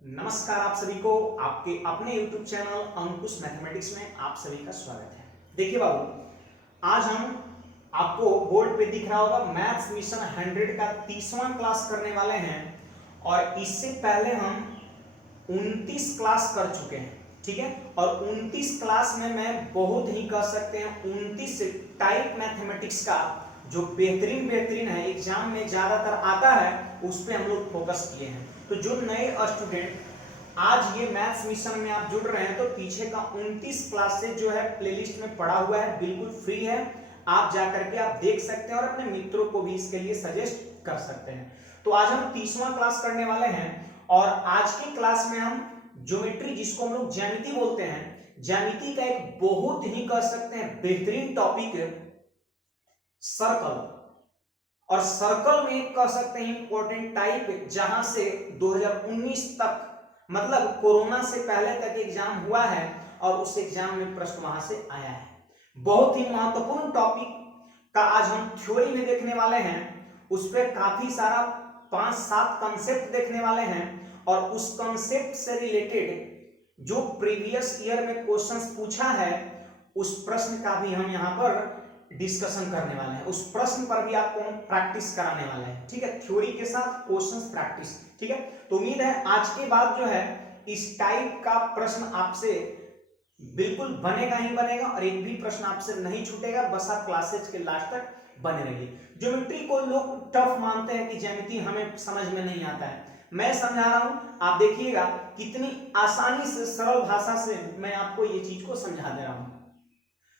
नमस्कार आप सभी को आपके अपने YouTube चैनल अंकुश मैथमेटिक्स में आप सभी का स्वागत है। देखिए बाबू, आज हम आपको बोर्ड पे दिख रहा होगा मैथ्स मिशन 100 का 30वां क्लास करने वाले हैं और इससे पहले हम 29 क्लास कर चुके हैं, ठीक है। और 29 क्लास में मैं बहुत ही कह सकते हैं 29 टाइप मैथमेटिक्स का जो बेहतरीन है, एग्जाम में ज्यादातर आता है, उस पर हम लोग फोकस किए हैं। तो जो नए स्टूडेंट आज ये मैथ्स मिशन में आप जुड़ रहे हैं तो पीछे का 29 क्लास से जो है प्लेलिस्ट में पड़ा हुआ है, बिल्कुल फ्री है, आप जाकर के आप देख सकते हैं और अपने मित्रों को भी इसके लिए सजेस्ट कर सकते हैं। तो आज हम 30वां क्लास करने वाले हैं और आज की क्लास में हम ज्योमेट्री, जिसको हम लोग ज्यामिति बोलते हैं, ज्यामिति का एक बहुत ही कह सकते हैं बेहतरीन टॉपिक सर्कल। और सर्कल में एक कह सकते हैं इंपॉर्टेंट टाइप, जहां से 2019 तक मतलब कोरोना से पहले तक एग्जाम हुआ है और उस एग्जाम में प्रश्न वहां से आया है। बहुत ही महत्वपूर्ण टॉपिक का आज हम थ्योरी में देखने वाले हैं, उस पर काफी सारा 5-7 कंसेप्ट देखने वाले हैं और उस कंसेप्ट से रिलेटेड जो प्रीवियस ईयर में क्वेश्चंस पूछा है उस प्रश्न का भी हम यहाँ पर डिस्कशन करने वाले हैं। उस प्रश्न पर भी आपको हम प्रैक्टिस कराने वाले हैं, ठीक है। थ्योरी के साथ क्वेश्चंस प्रैक्टिस, ठीक है। तो उम्मीद है आज के बाद जो है इस टाइप का प्रश्न आपसे बिल्कुल बनेगा ही बनेगा और एक भी प्रश्न आपसे नहीं छूटेगा। बस आप क्लासेज के लास्ट तक बने रहिए। ज्योमेट्री को लोग टफ मानते हैं कि ज्यामिति हमें समझ में नहीं आता है, मैं समझा रहा हूं, आप देखिएगा कितनी आसानी से सरल भाषा से मैं आपको ये चीज को समझा दे रहा हूं।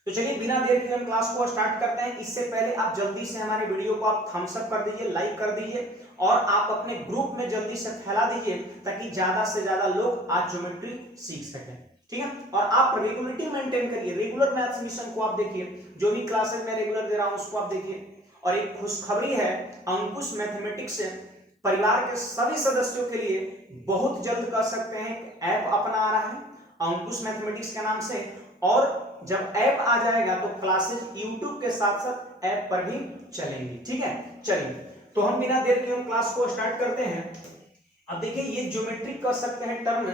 तो चलिए बिना देर के हम क्लास को स्टार्ट करते हैं। इससे पहले आप जल्दी से हमारे वीडियो को आप थम्स अप कर दीजिए, लाइक कर दीजिए और आप अपने ग्रुप में जल्दी से फैला दीजिए ताकि ज्यादा से ज्यादा लोग आज ज्योमेट्री सीख सकें, ठीक है। और आप रेगुलरिटी मेंटेन करिए, रेगुलर मैथ्स मिशन को आप देखिए, जो भी क्लासेस मैं रेगुलर दे रहा हूं उसको आप देखिए। और एक खुशखबरी है, अंकुश मैथमेटिक्स परिवार के सभी सदस्यों के लिए बहुत जल्द कर सकते हैं एक ऐप अपना आ रहा है अंकुश मैथमेटिक्स के नाम से। और जब ऐप आ जाएगा तो क्लासेस YouTube के साथ साथ ऐप पर भी चलेंगी, ठीक है। चलिए तो हम बिना देर के हम क्लास को स्टार्ट करते हैं। अब देखिए ये ज्योमेट्री कर सकते हैं टर्म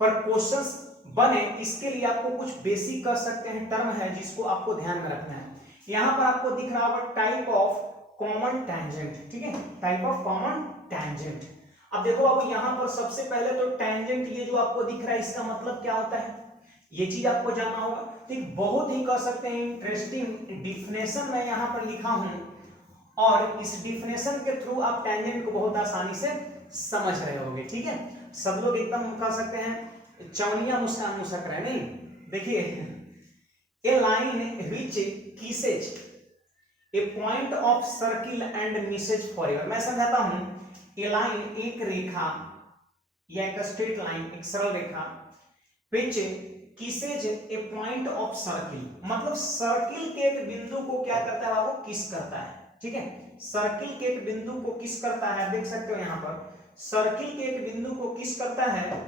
पर क्वेश्चंस बने, इसके लिए आपको कुछ बेसिक कर सकते हैं टर्म है जिसको आपको ध्यान में रखना है। यहां पर आपको दिख रहा होगा टाइप ऑफ कॉमन टैंजेंट, ठीक है, टाइप ऑफ कॉमन टैंजेंट। अब देखो बाबू, यहां पर सबसे पहले तो टैंजेंट ये जो आपको दिख रहा है इसका मतलब क्या होता है ये चीज आपको जानना होगा। तो बहुत ही कह सकते हैं इंटरेस्टिंग डिफिनेशन मैं यहां पर लिखा हूं और इस डिफिनेशन के थ्रू आप टैंजेंट को बहुत आसानी से समझ रहे होंगे, ठीक है। सब लोग एकदम कह सकते हैं चौनिया मुस्कान मुस्क रहे, नहीं। देखिए a line which kisses a point of circle and misses forever. मैं समझाता हूं, ए लाइन एक रेखा या एक स्ट्रेट लाइन, एक सरल रेखा, which kisses a point of circle, मतलब सर्किल के एक बिंदु को क्या करता है, वो किस करता है, ठीक है। सर्किल के एक बिंदु को किस करता है, देख सकते हो यहां पर सर्किल के एक बिंदु को किस करता है।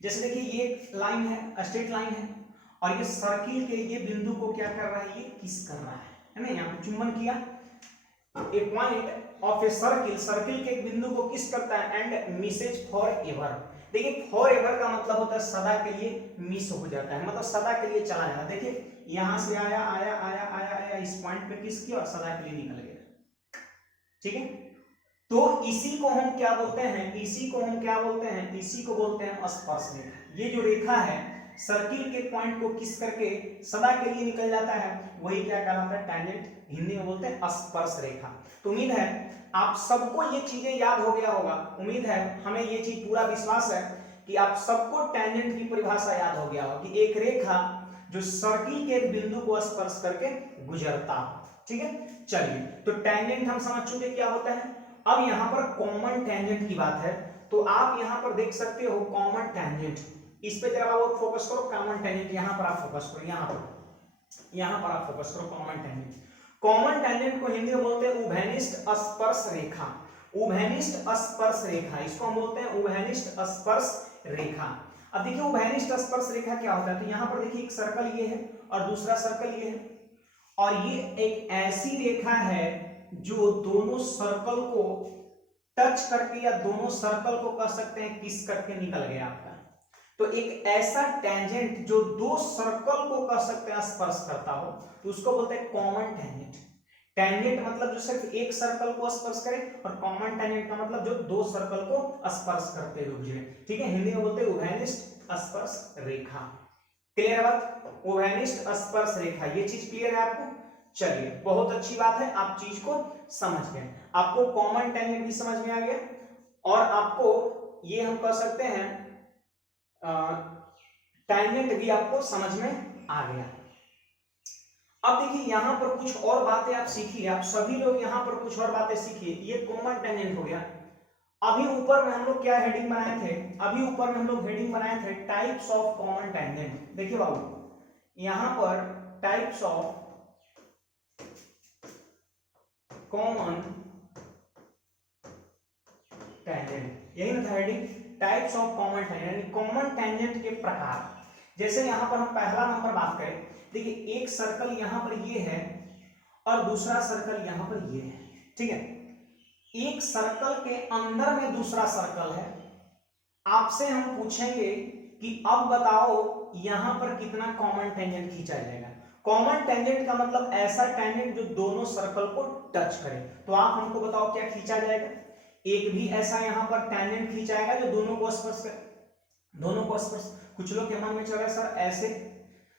जैसे देखिए ये लाइन है, स्ट्रेट लाइन है और ये सर्किल के ये बिंदु को क्या कर रहा है, ये किस कर रहा है ना। यहाँ पे चुंबन किया, a point of a circle, circle के एक बिंदु को किस करता है, एंड मिसेज फॉर एवर। देखिए फॉर एवर का मतलब होता है सदा के लिए मिस हो जाता है, मतलब सदा के लिए चला जाता है। देखिए यहां से आया आया आया आया आया, इस पॉइंट पे किस किया और सदा के लिए निकल गया, ठीक है। तो इसी को हम क्या बोलते हैं, इसी को हम क्या बोलते हैं, इसी को बोलते हैं स्पर्श रेखा। ये जो रेखा है सर्किल के पॉइंट को किस करके सदा के लिए निकल जाता है, वही क्या कहलाता है, टैंजेंट, हिंदी में बोलते हैं स्पर्श रेखा। तो उम्मीद है आप सबको ये चीजें याद हो गया होगा, उम्मीद है, हमें ये चीज पूरा विश्वास है कि आप सबको टैंजेंट की परिभाषा याद हो गया होगा कि एक रेखा जो सर्किल के एक बिंदु को स्पर्श करके गुजरता, ठीक है। चलिए तो टैंजेंट हम समझ चुके क्या होता है। अब यहां पर कॉमन टैंजेंट की बात है, तो आप यहां पर देख सकते हो कॉमन टैंजेंट, इस पे जरा वो फोकस करो, कॉमन टैंजेंट यहां पर आप फोकस करो, यहां पर आप फोकस करो कॉमन टैंजेंट। कॉमन टैंजेंट को हिंदी में बोलते हैं उभयनिष्ठ स्पर्श रेखा, उभयनिष्ठ स्पर्श रेखा, इसको हम बोलते हैं उभयनिष्ठ स्पर्श रेखा। अब देखिए उभयनिष्ठ स्पर्श रेखा क्या होता है, तो यहां पर देखिए एक सर्कल ये है और दूसरा सर्कल ये है और ये एक ऐसी रेखा है जो दोनों सर्कल को टच करके या दोनों सर्कल को कह सकते हैं किस करके निकल गया आपका। तो एक ऐसा टेंजेंट जो दो सर्कल को कह सकते हैं स्पर्श करता हो तो उसको बोलते हैं कॉमन टेंजेंट। टेंजेंट मतलब जो सिर्फ एक सर्कल को स्पर्श करे, और कॉमन टेंजेंट का मतलब जो दो सर्कल को स्पर्श करते हुए गुजरे। ठीक है, हिंदी में बोलते हैं उभयनिष्ठ स्पर्श रेखा। क्लियर है बात? उभयनिष्ठ स्पर्श रेखा, ये चीज क्लियर है आपको? चलिए, बहुत अच्छी बात है, आप चीज को समझ गए। आपको कॉमन टेंजेंट भी समझ में आ गया, और आपको ये हम कह सकते हैं टेंजेंट भी आपको समझ में आ गया। अब देखिए यहां पर कुछ और बातें आप सीखिए, आप सभी लोग यहां पर कुछ और बातें सीखिए। ये कॉमन टेंजेंट हो गया। अभी ऊपर में हम लोग क्या हेडिंग बनाए थे? अभी ऊपर में हम लोग हेडिंग बनाए थे टाइप्स ऑफ कॉमन टेंजेंट। देखिए बाबू, यहां पर टाइप्स ऑफ कॉमन टेंजेंट, यही ना था heading, types of common tangent, common tangent के प्रकार। जैसे यहां पर हम पहला नंबर बात करें, देखिए एक सर्कल यहां पर ये है और दूसरा सर्कल यहां पर ये है। ठीक है, एक सर्कल के अंदर में दूसरा सर्कल है। आपसे हम पूछेंगे कि अब बताओ यहां पर कितना कॉमन टेंजेंट खींचा जाएगा। कॉमन टेंजेंट का मतलब ऐसा टेंजेंट जो दोनों सर्कल को टच करे। तो आप हमको बताओ क्या खींचा जाएगा? एक भी ऐसा यहां पर टेंजेंट खींचाएगा जो दोनों को स्पर्श करे, दोनों को स्पर्श। कुछ लोग के मन में चल रहा है सर ऐसे,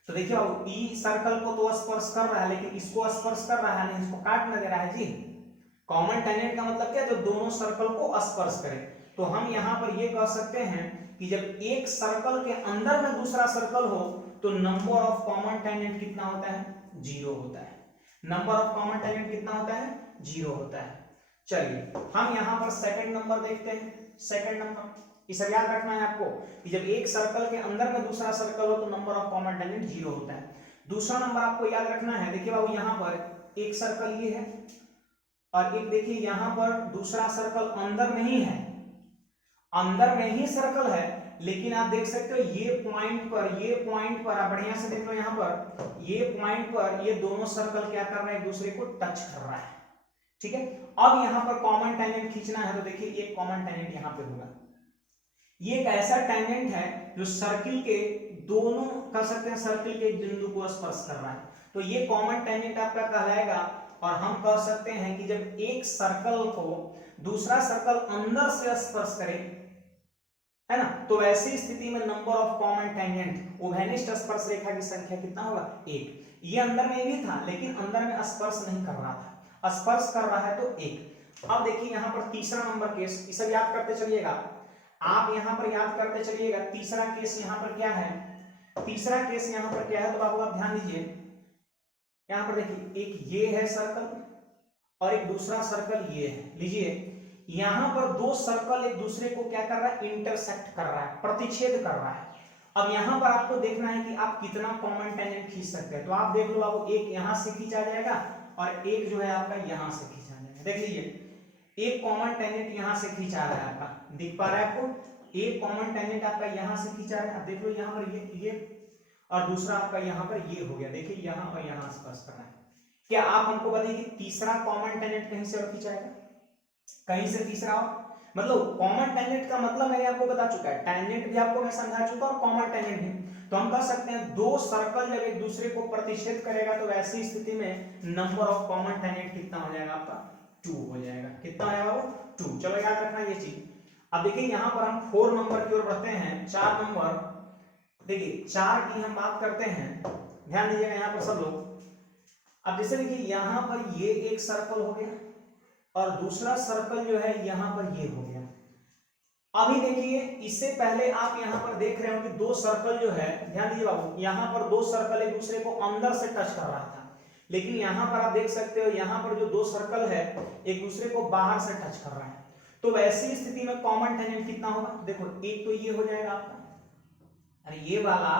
तो देखिए ई सर्कल को तो स्पर्श कर रहा है लेकिन इसको स्पर्श कर रहा है नहीं, इसको काट न दे रहा है जी। कॉमन टेंजेंट का मतलब क्या? जो दोनों सर्कल को स्पर्श करे। तो हम यहां पर ये कह सकते हैं कि जब एक सर्कल के अंदर में दूसरा सर्कल हो तो नंबर ऑफ कॉमन टेंजेंट कितना होता है? 0 होता है। नंबर ऑफ कॉमन टेंजेंट कितना होता है? 0 होता है। चलिए हम यहां पर सेकंड नंबर देखते हैं। सेकंड नंबर इसे याद रखना है आपको कि जब एक सर्कल के अंदर में दूसरा सर्कल हो तो नंबर ऑफ कॉमन टेंजेंट 0 होता है। दूसरा नंबर आपको याद रखना है, देखिए बाबू यहां पर एक सर्कल ये है और एक देखिए यहां पर दूसरा सर्कल अंदर नहीं है, अंदर में ही सर्कल है, लेकिन आप देख सकते हो ये पॉइंट पर आप बढ़िया से देख लो, यहां पर ये पॉइंट पर ये दोनों सर्कल क्या कर रहे हैं? एक दूसरे को टच कर रहा है। ठीक है, अब यहां पर कॉमन टेंजेंट खींचना है तो देखिए एक कॉमन टेंजेंट यहां पे होगा। ये एक ऐसा टेंजेंट है जो सर्किल के दोनों कर सकते हैं, सर्किल के एक बिंदु को स्पर्श कर रहा है, तो ये कॉमन टेंजेंट आपका कहलाएगा। और हम कह सकते हैं कि जब एक सर्कल को दूसरा सर्कल अंदर से स्पर्श करे, है ना, तो ऐसी स्थिति में नंबर ऑफ कॉमन टेंजेंट उभयनिष्ठ स्पर्श रेखा की संख्या कितना होगा? 1। ये अंदर में भी था लेकिन अंदर में स्पर्श नहीं कर रहा था, स्पर्श कर रहा है तो 1। अब देखिए यहां पर तीसरा नंबर केस, इसे याद करते चलिएगा, आप यहां पर याद करते चलिएगा। तीसरा केस यहां पर क्या है? तीसरा केस यहां पर क्या है? तो बाबू आप ध्यान दीजिए, यहां पर देखिए एक ये है सर्कल और एक दूसरा सर्कल ये है। लीजिए यहां पर दो सर्कल एक दूसरे को क्या कर रहा है? इंटरसेक्ट कर रहा है, प्रतिच्छेद कर रहा है। अब यहां पर आपको देखना है कि आप कितना कॉमन टेंजेंट खींच सकते हैं। तो आप देख लो बाबू, एक यहां से खींचा जाएगा और एक जो है आपका यहां से खींचा जाएगा। देख लीजिए एक कॉमन टेंजेंट यहां से खींचा रहा है, आपका दिख पा रहा है आपको? एक कॉमन टेंजेंट आपका यहां से खींचा रहा है, अब देख लो यहां पर ये और दूसरा आपका यहां पर ये हो गया। देखिए यहां और यहां स्पर्श कर रहा है। क्या आप हमको बताइए कि तीसरा कॉमन टेंजेंट कहीं से और खींचाएगा? कहीं से तीसरा मतलब कॉमन टेंजेंट का मतलब मैंने आपको बता चुका है, टेंजेंट भी आपको मैं समझा चुका और कॉमन टेंजेंट भी। तो हम कह सकते हैं दो सर्कल जब एक दूसरे को प्रतिच्छेद करेगा तो ऐसी स्थिति में नंबर ऑफ कॉमन टेंजेंट कितना हो जाएगा? आपका 2 हो जाएगा। कितना हो जाएगा वो? 2। चलो याद रखना ये चीज। अब देखिए यहां पर हम 4 नंबर की ओर बढ़ते हैं। 4 नंबर, देखिए 4 की हम बात करते हैं, ध्यान दीजिएगा यहां पर सब लोग। अब जैसे देखिए यहां पर ये एक सर्कल हो गया और दूसरा सर्कल जो है यहां पर ये हो गया। अभी देखिए इससे पहले आप यहां पर देख रहे हो कि दो सर्कल जो है, ध्यान दीजिए बाबू, यहां पर दो सर्कल एक दूसरे को अंदर से टच कर रहा था, लेकिन यहां पर आप देख सकते हो यहां पर जो दो सर्कल है एक दूसरे को बाहर से टच कर रहा है। तो वैसी स्थिति में कॉमन टेंजेंट कितना होगा? देखो एक तो ये हो जाएगा आपका, अरे ये वाला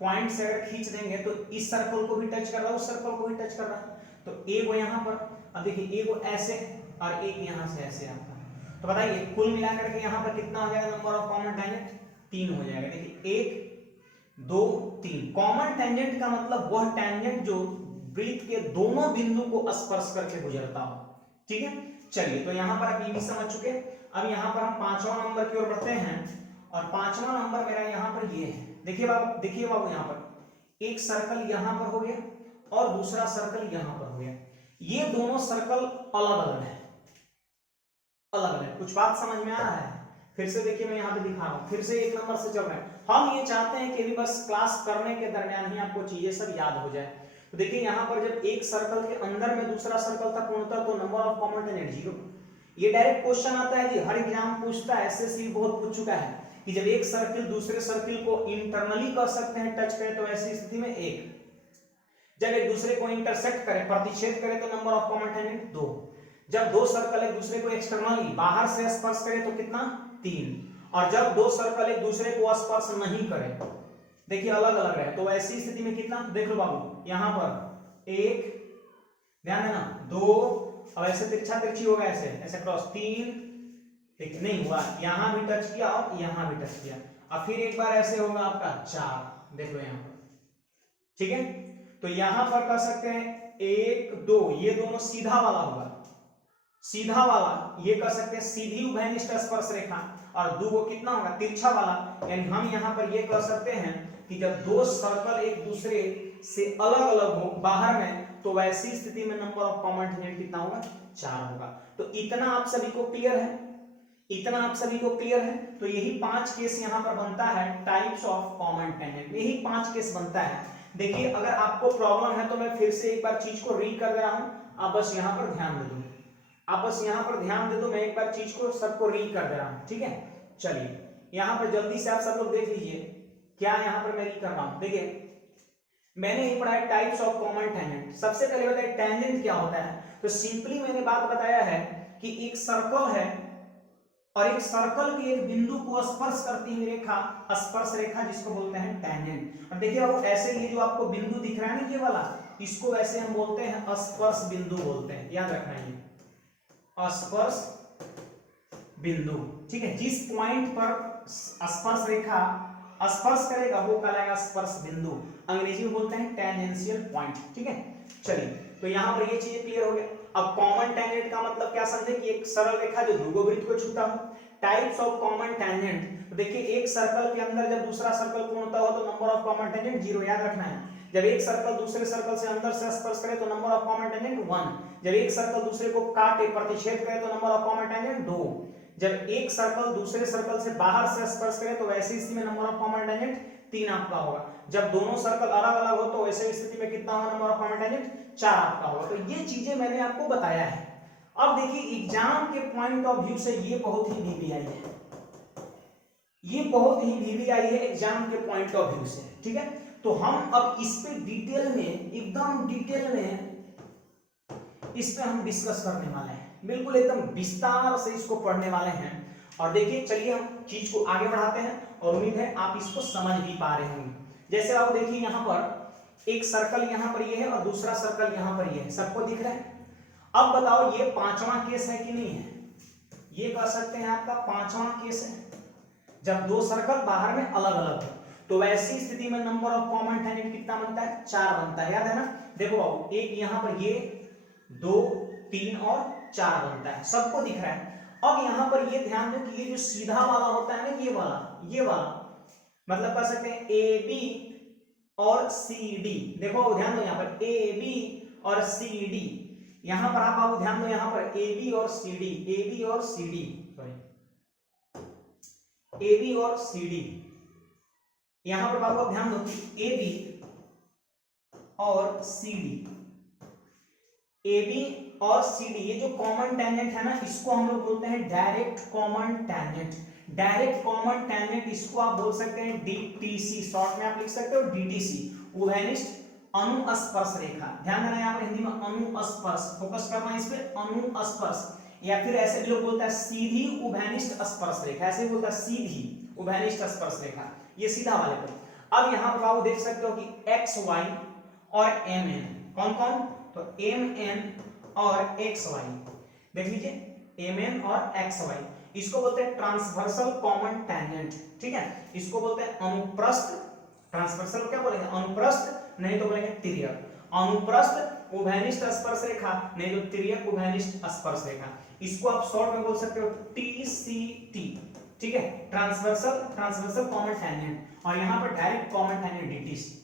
पॉइंट से अगर खींच देंगे तो इस सर्कल को भी टच कर रहा है, उस सर्कल को भी टच कर रहा है, तो एक वो यहां पर, अब देखिए एक वो ऐसे और एक यहां से ऐसे आपका। तो बताइए कुल मिलाकर के यहां पर कितना हो जाएगा नंबर ऑफ कॉमन टेंजेंट? 3 हो जाएगा। देखिए 1 2 3। कॉमन टेंजेंट का मतलब वह टेंजेंट जो वृत्त के दोनों बिंदु को स्पर्श करके गुजरता हो। ठीक है, चलिए तो यहाँ पर आप ये भी समझ चुके। अब यहाँ पर हम 5वां नंबर की ओर बढ़ते हैं और 5वां नंबर मेरा यहाँ पर ये है। देखिए बाबू यहाँ पर एक सर्कल यहाँ पर हो गया और दूसरा सर्कल यहाँ पर हो गया। ये दोनों सर्कल अलग अलग है, अलग अलग। कुछ बात समझ में आ रहा है? फिर से देखिए मैं यहाँ पे दिखा रहा हूँ, फिर से 1 नंबर से चल रहा है। हम ये चाहते हैं कि भी बस क्लास करने के दरमियान ही आपको चीजें सब याद हो जाए। तो देखिए यहाँ पर जब एक सर्कल के अंदर में दूसरा सर्कल था पूर्णतः, तो नंबर ऑफ कॉमन टेंजेंट 0। ये डायरेक्ट क्वेश्चन आता है जी, हर एग्जाम पूछता है, एसएससी बहुत पूछ चुका है कि जब एक सर्किल दूसरे सर्किल को इंटरनली कर सकते हैं, टच करें, तो ऐसी स्थिति में 1, जब एक दूसरे को इंटरसेक्ट करे, प्रतिच्छेद करे, तो नंबर ऑफ कॉमन टेंजेंट 2, जब दो सर्कल एक दूसरे को एक्सटर्नली बाहर से स्पर्श करे तो कितना 3, और जब दो सर्कल एक दूसरे को स्पर्श नहीं करे, देखिए अलग अलग है, तो ऐसी स्थिति में कितना, देख लो बाबू यहाँ पर 1, ध्यान देना 2, अब ऐसे तिरछा तिरछी होगा, ऐसे ऐसे क्रॉस 3, ठीक नहीं हुआ, यहां भी टच किया और यहां भी टच किया, अब फिर एक बार ऐसे होगा आपका 4, देख लो यहां पर, ठीक है। तो यहां पर कर सकते हैं 1 2, ये दोनों सीधा वाला होगा, सीधा वाला ये कर सकते हैं सीधी उभयनिष्ठ स्पर्श रेखा, और दो कितना होगा तिरछा वाला, यानी हम यहां पर ये कर सकते हैं कि जब दो सर्कल एक दूसरे से अलग अलग हो बाहर में, तो वैसी स्थिति में नंबर ऑफ कॉमन टेंजेंट कितना होगा 4 होगा। तो इतना आप सभी को क्लियर है, इतना आप सभी को क्लियर है। तो यही 5 केस यहां पर बनता है टाइप्स ऑफ कॉमन टेंजेंट, यही 5 केस बनता है। देखिए अगर आपको प्रॉब्लम है तो मैं फिर से एक बार चीज को रीड कर दे रहा हूं, आप बस यहां पर ध्यान दे दो, आप बस यहां पर ध्यान दे दो, मैं एक बार चीज को सबको रीड कर दे रहा हूं, ठीक है। चलिए यहां पर जल्दी से आप सब लोग देख लीजिए क्या यहां पर मैं रीड कर रहा हूं। देखिए मैंने ये पढ़ा है टाइप्स ऑफ कॉमन टेंजेंट। सबसे पहले बताइए टेंजेंट क्या होता है। तो सिंपली मैंने बात बताया है कि एक सर्कल है और एक सर्कल के एक बिंदु को स्पर्श करती हुई रेखा, स्पर्श रेखा जिसको बोलते हैं टेंजेंट। और देखिए अब ऐसे ये जो आपको बिंदु दिख रहा है ना ये वाला, इसको ऐसे हम बोलते हैं स्पर्श बिंदु बोलते हैं, याद रखना ये स्पर्श बिंदु, ठीक है। जिस पॉइंट पर स्पर्श रेखा स्पर्श करेगा वो कहलाएगा स्पर्श बिंदु, अंग्रेजी में बोलते हैं टेंजेंशियल पॉइंट, ठीक है। चलिए तो यहां पर ये चीजें क्लियर हो गया। अब कॉमन टेंजेंट का मतलब क्या समझे कि एक सरल रेखा जो ध्रुववृत्त को छूता हो। टाइप्स ऑफ कॉमन टेंजेंट, तो देखिए एक सर्कल के अंदर जब दूसरा सर्कल पूर्णतः हो तो नंबर ऑफ कॉमन टेंजेंट 0, याद रखना है। जब एक सर्कल दूसरे सर्कल से अंदर से स्पर्श करे तो नंबर ऑफ कॉमन टेंजेंट 1, जब एक सर्कल दूसरे को काटे प्रतिच्छेद करे तो नंबर ऑफ कॉमन टेंजेंट 2, जब एक सर्कल दूसरे सर्कल से बाहर से स्पर्श करे तो वैसी स्थिति में नंबर ऑफ कॉमन टेंजेंट 3 आपका होगा। जब दोनों सर्कल अलग अलग हो तो वैसे स्थिति में कितना होगा नंबर ऑफ कॉमन टेंजेंट 4 आपका होगा। तो ये चीजें मैंने आपको बताया है। अब देखिए एग्जाम के पॉइंट ऑफ व्यू से ये बहुत ही वीवीआई है, ये बहुत ही वीवीआई है एग्जाम के पॉइंट ऑफ व्यू से, ठीक है। तो हम अब इस पे डिटेल में, एकदम डिटेल में इस पे हम डिस्कस करने वाले हैं, बिल्कुल एकदम विस्तार से इसको पढ़ने वाले हैं। और देखिए चलिए हम चीज को आगे बढ़ाते हैं और उम्मीद है आप इसको समझ भी पा रहे होंगे। जैसे आप देखिए यहाँ पर एक सर्कल यहाँ पर ये है और दूसरा सर्कल यहाँ पर ये है, सबको दिख रहा है। अब बताओ ये 5वां केस है कि नहीं है, ये कह सकते हैं आपका 5वां केस है, जब दो सर्कल बाहर में अलग अलग है। तो वैसी स्थिति में नंबर ऑफ कॉमन टेंजेंट कितना बनता है 4 बनता है, याद है ना। देखो बाबू एक यहाँ पर ये 2 3 और 4 बनता है, सबको दिख रहा है। अब यहाँ पर ये ध्यान दो कि ये जो सीधा वाला होता है ना ये वाला मतलब कह सकते हैं ए बी और सी डी। देखो ध्यान दो यहाँ पर ए बी और सी डी, यहाँ पर आप बाबू ध्यान दो यहाँ पर ए बी और सी डी, ए बी और C D, sorry A B और सी डी। यहां पर बाबू आप ध्यान दो कि ए बी और सी डी, ए बी और सी डी ये जो कॉमन टेंजेंट है ना इसको हम लोग बोलते हैं direct common tangent. Direct common tangent इसको आप बोल सकते हैं डीटीसी, शॉर्ट में आप लिख सकते हो डीटीसी, उभयनिष्ठ अनुस्पर्श रेखा। ध्यान देना यहाँ पर हिंदी में अनुस्पर्श, फोकस करना इस पे, अनुस्पर्श, या फिर ऐसे भी लोग बोलते हैं सीधी उभयनिष्ठ स्पर्श रेखा, ऐसे बोलता है सीधी उभयनिष्ठ स्पर्श रेखा, ये सीधा वाले पर। अब यहाँ पर आप देख सकते हो कि एक्स वाई और एम एन, कौन कौन, तो एम एन और एक्स वाई, देख लीजिए एम एन और एक्स वाई, इसको बोलते हैं ट्रांसवर्सल कॉमन टेंजेंट, ठीक है। इसको बोलते हैं अनुप्रस्थ, ट्रांसवर्सल क्या बोलेंगे अनुप्रस्थ, नहीं तो बोलेंगे तिर्यक। अनुप्रस्थ उभयनिष्ठ स्पर्श रेखा, नहीं तो तिर्यक उभयनिष्ठ स्पर्श रेखा। इसको आप शॉर्ट में बोल सकते हो TCT, ठीक है, ट्रांसवर्सल कॉमन टैंजेंट, और यहाँ पर डायरेक्ट कॉमन टैंजेंट DTC।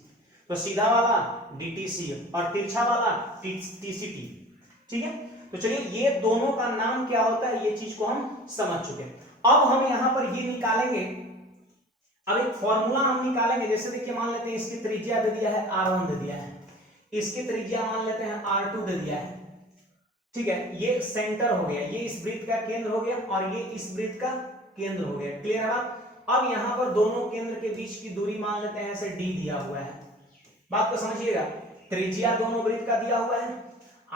तो सीधा वाला DTC और तिरछा वाला TCT, ठीक है। तो चलिए ये दोनों का नाम क्या होता है ये चीज को हम समझ चुके हैं। अब हम यहाँ पर ये निकालेंगे, अब एक फॉर्मूला हम निकालेंगे। जैसे देखिए मान लेते हैं इसकी त्रिज्या दे दिया है R1 दे दिया है, इसकी त्रिज्या मान लेते हैं R2 दे दिया है, ठीक है। ये सेंटर हो गया, ये इस वृत्त का केंद्र हो गया और ये इस वृत्त का केंद्र हो गया, क्लियर है बात। अब यहाँ पर दोनों केंद्र के बीच की दूरी मान लेते हैं ऐसे D दिया हुआ है, बात को समझिएगा। त्रिज्या दोनों वृत्त का दिया हुआ है,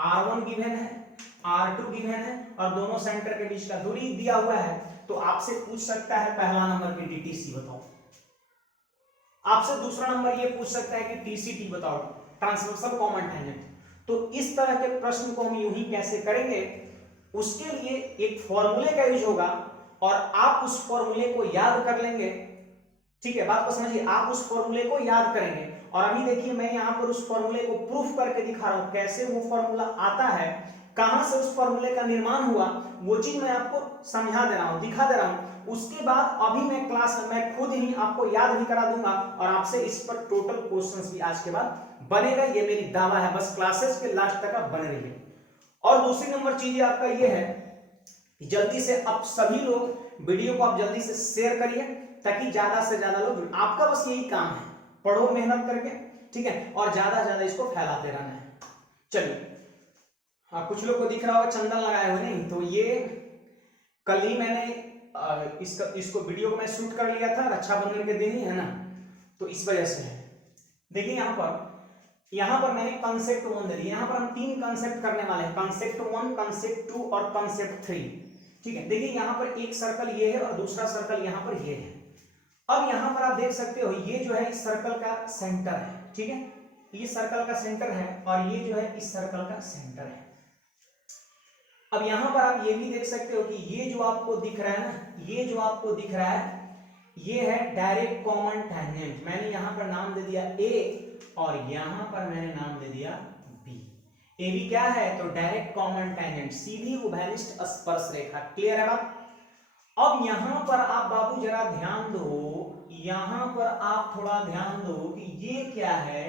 R1 गिवन है, R2 गिवन है और दोनों सेंटर के बीच का दूरी दिया हुआ है। तो आपसे पूछ सकता है पहला नंबर की DTC बताओ, आपसे दूसरा नंबर ये पूछ सकता है कि TCT बताओ, ट्रांसवर्सल कॉमन टैंजेंट। तो इस तरह के प्रश्न को हम यूं ही कैसे करेंगे, उसके लिए एक फॉर्मूले का यूज होगा और आप उस फॉर्मूले को याद कर लेंगे, ठीक है, बात को समझिए। आप उस फॉर्मूले को याद करेंगे और अभी देखिए मैं यहाँ पर उस फॉर्मूले को प्रूफ करके दिखा रहा हूं, कैसे वो फॉर्मूला आता है, कहां से उस फॉर्मूले का निर्माण हुआ, वो चीज मैं आपको समझा दे रहा हूं, दिखा दे रहा हूं। उसके बाद अभी मैं क्लास में खुद ही आपको याद भी करा दूंगा और आपसे इस पर टोटल क्वेश्चंस भी आज के बाद बनेगा, ये मेरी दावा है। बस क्लासेस के लास्ट तक आप बने रहिए। और दूसरी नंबर चीज आपका ये है कि जल्दी से आप सभी लोग वीडियो को आप जल्दी से शेयर करिए ताकि ज्यादा से ज्यादा लोग, आपका बस यही काम है, पढ़ो मेहनत करके, ठीक है, और ज्यादा ज्यादा इसको फैलाते रहना है। चलिए हाँ, कुछ लोग को दिख रहा होगा चंदन लगाए हुए, नहीं तो ये कल ही मैंने इसको वीडियो को मैं शूट कर लिया था, रक्षाबंधन के दिन ही है ना, तो इस वजह से है। देखिए यहाँ पर मैंने कॉन्सेप्ट 1 दे दिया। यहाँ पर हम 3 कॉन्सेप्ट करने वाले हैं, कॉन्सेप्ट 1, कॉन्सेप्ट 2 और कॉन्सेप्ट 3, ठीक है। देखिए यहाँ पर एक सर्कल ये है और दूसरा सर्कल यहाँ पर ये है। अब यहाँ पर आप देख सकते हो ये जो है इस सर्कल का सेंटर है, ठीक है, ये सर्कल का सेंटर है और ये जो है इस सर्कल का सेंटर है। अब यहाँ पर आप ये भी देख सकते हो कि ये जो आपको दिख रहा है ना, ये जो आपको दिख रहा है ये है डायरेक्ट कॉमन टैंजेंट। मैंने यहाँ पर नाम दे दिया A और यहाँ पर मैंने नाम दे दिया B। ए बी क्या है तो डायरेक्ट कॉमन टैंजेंट, सीधी उभयनिष्ठ स्पर्श रेखा, क्लियर है बात। अब यहाँ पर आप बाबू जरा ध्यान दो, यहाँ पर आप थोड़ा ध्यान दो कि ये क्या है,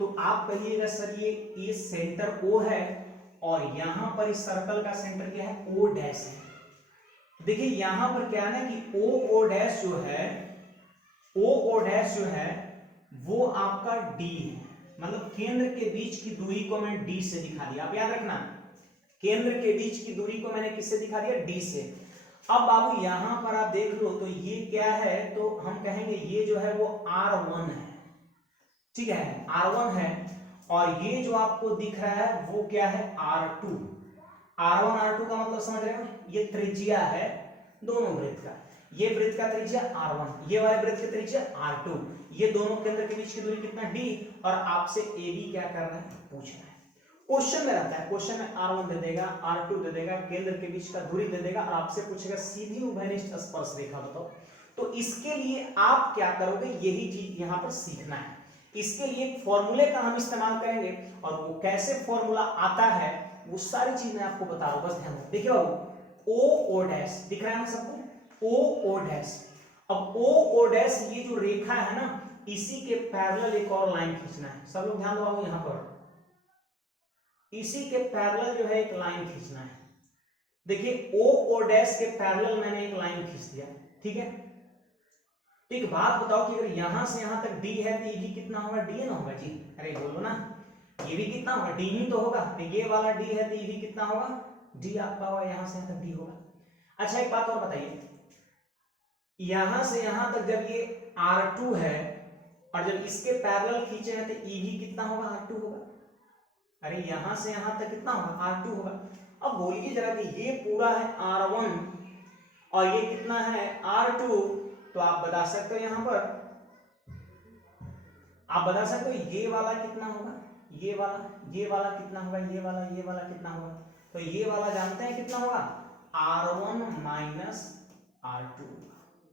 तो आप कहिएगा सर ये सेंटर O है और यहाँ पर इस सर्कल का सेंटर क्या है O डैश है। देखिए यहाँ पर क्या है कि O डैश जो है, O डैश जो है वो आपका D है, मतलब केंद्र के बीच की दूरी को मैं D से दिखा दिया। आप याद रखना केंद्र के बीच की दूरी को मैंने किससे दिखा दिया, D से। अब बाबू यहाँ पर आप देख लो तो ये क्या है, तो हम कहेंगे ये जो है वो R1 है, ठीक है, R1 है और ये जो आपको दिख रहा है वो क्या है R2। R1 R2 का मतलब समझ रहे हो, ये त्रिज्या है दोनों वृत्त का, ये वृत्त का त्रिज्या R1, ये वाले वृत्त की त्रिज्या R2, ये दोनों केंद्र के बीच की दूरी कितना D, और आपसे AB क्या कर रहा है पूछना है। क्वेश्चन में रहता है, क्वेश्चन में R1 दे देगा, R2 दे देगा, केंद्र के बीच का दूरी दे देगा और आपसे पूछेगा सीधी उभयनिष्ठ स्पर्श रेखा बताओ। तो इसके लिए आप क्या करोगे, यही चीज यहाँ पर सीखना है। इसके लिए एक फॉर्मूले का हम इस्तेमाल करेंगे और वो कैसे फॉर्मूला आता है वो सारी चीज मैं आपको बता रहा हूं, बस ध्यान दो। देखिए बाबू O डैश दिख रहा है ना सबको, O डैश। अब O डैश ये जो रेखा है ना, इसी के पैरेलल एक और लाइन खींचना है। सब लोग ध्यान दो बाबू, यहाँ पर इसी के पैरेलल जो है एक लाइन खींचना है। देखिए O डैश के पैरेलल मैंने एक लाइन खींच दिया, ठीक है। तो एक बात बताओ कि अगर यहां से यहां तक D है तो ये भी कितना होगा, D ना होगा जी, अरे बोलो ना, ये भी कितना होगा D ही तो होगा। तो ये वाला D है तो ये भी कितना होगा D आपका होगा, यहां से यहां तक D होगा। अच्छा एक बात और बताइए, यहां से यहां तक जब ये R2 है और जब इसके पैरेलल खींचे हैं तो ये भी कितना होगा R2 होगा। अरे यहां से यहां तक कितना होगा R2 होगा। अब बोलिए जरा कि ये पूरा है R1 और ये कितना है R2, तो आप बता सकते हो, यहां पर आप बता सकते हो ये वाला कितना होगा, ये वाला कितना होगा, ये वाला कितना होगा। तो ये वाला जानते हैं कितना होगा R1 माइनस R2।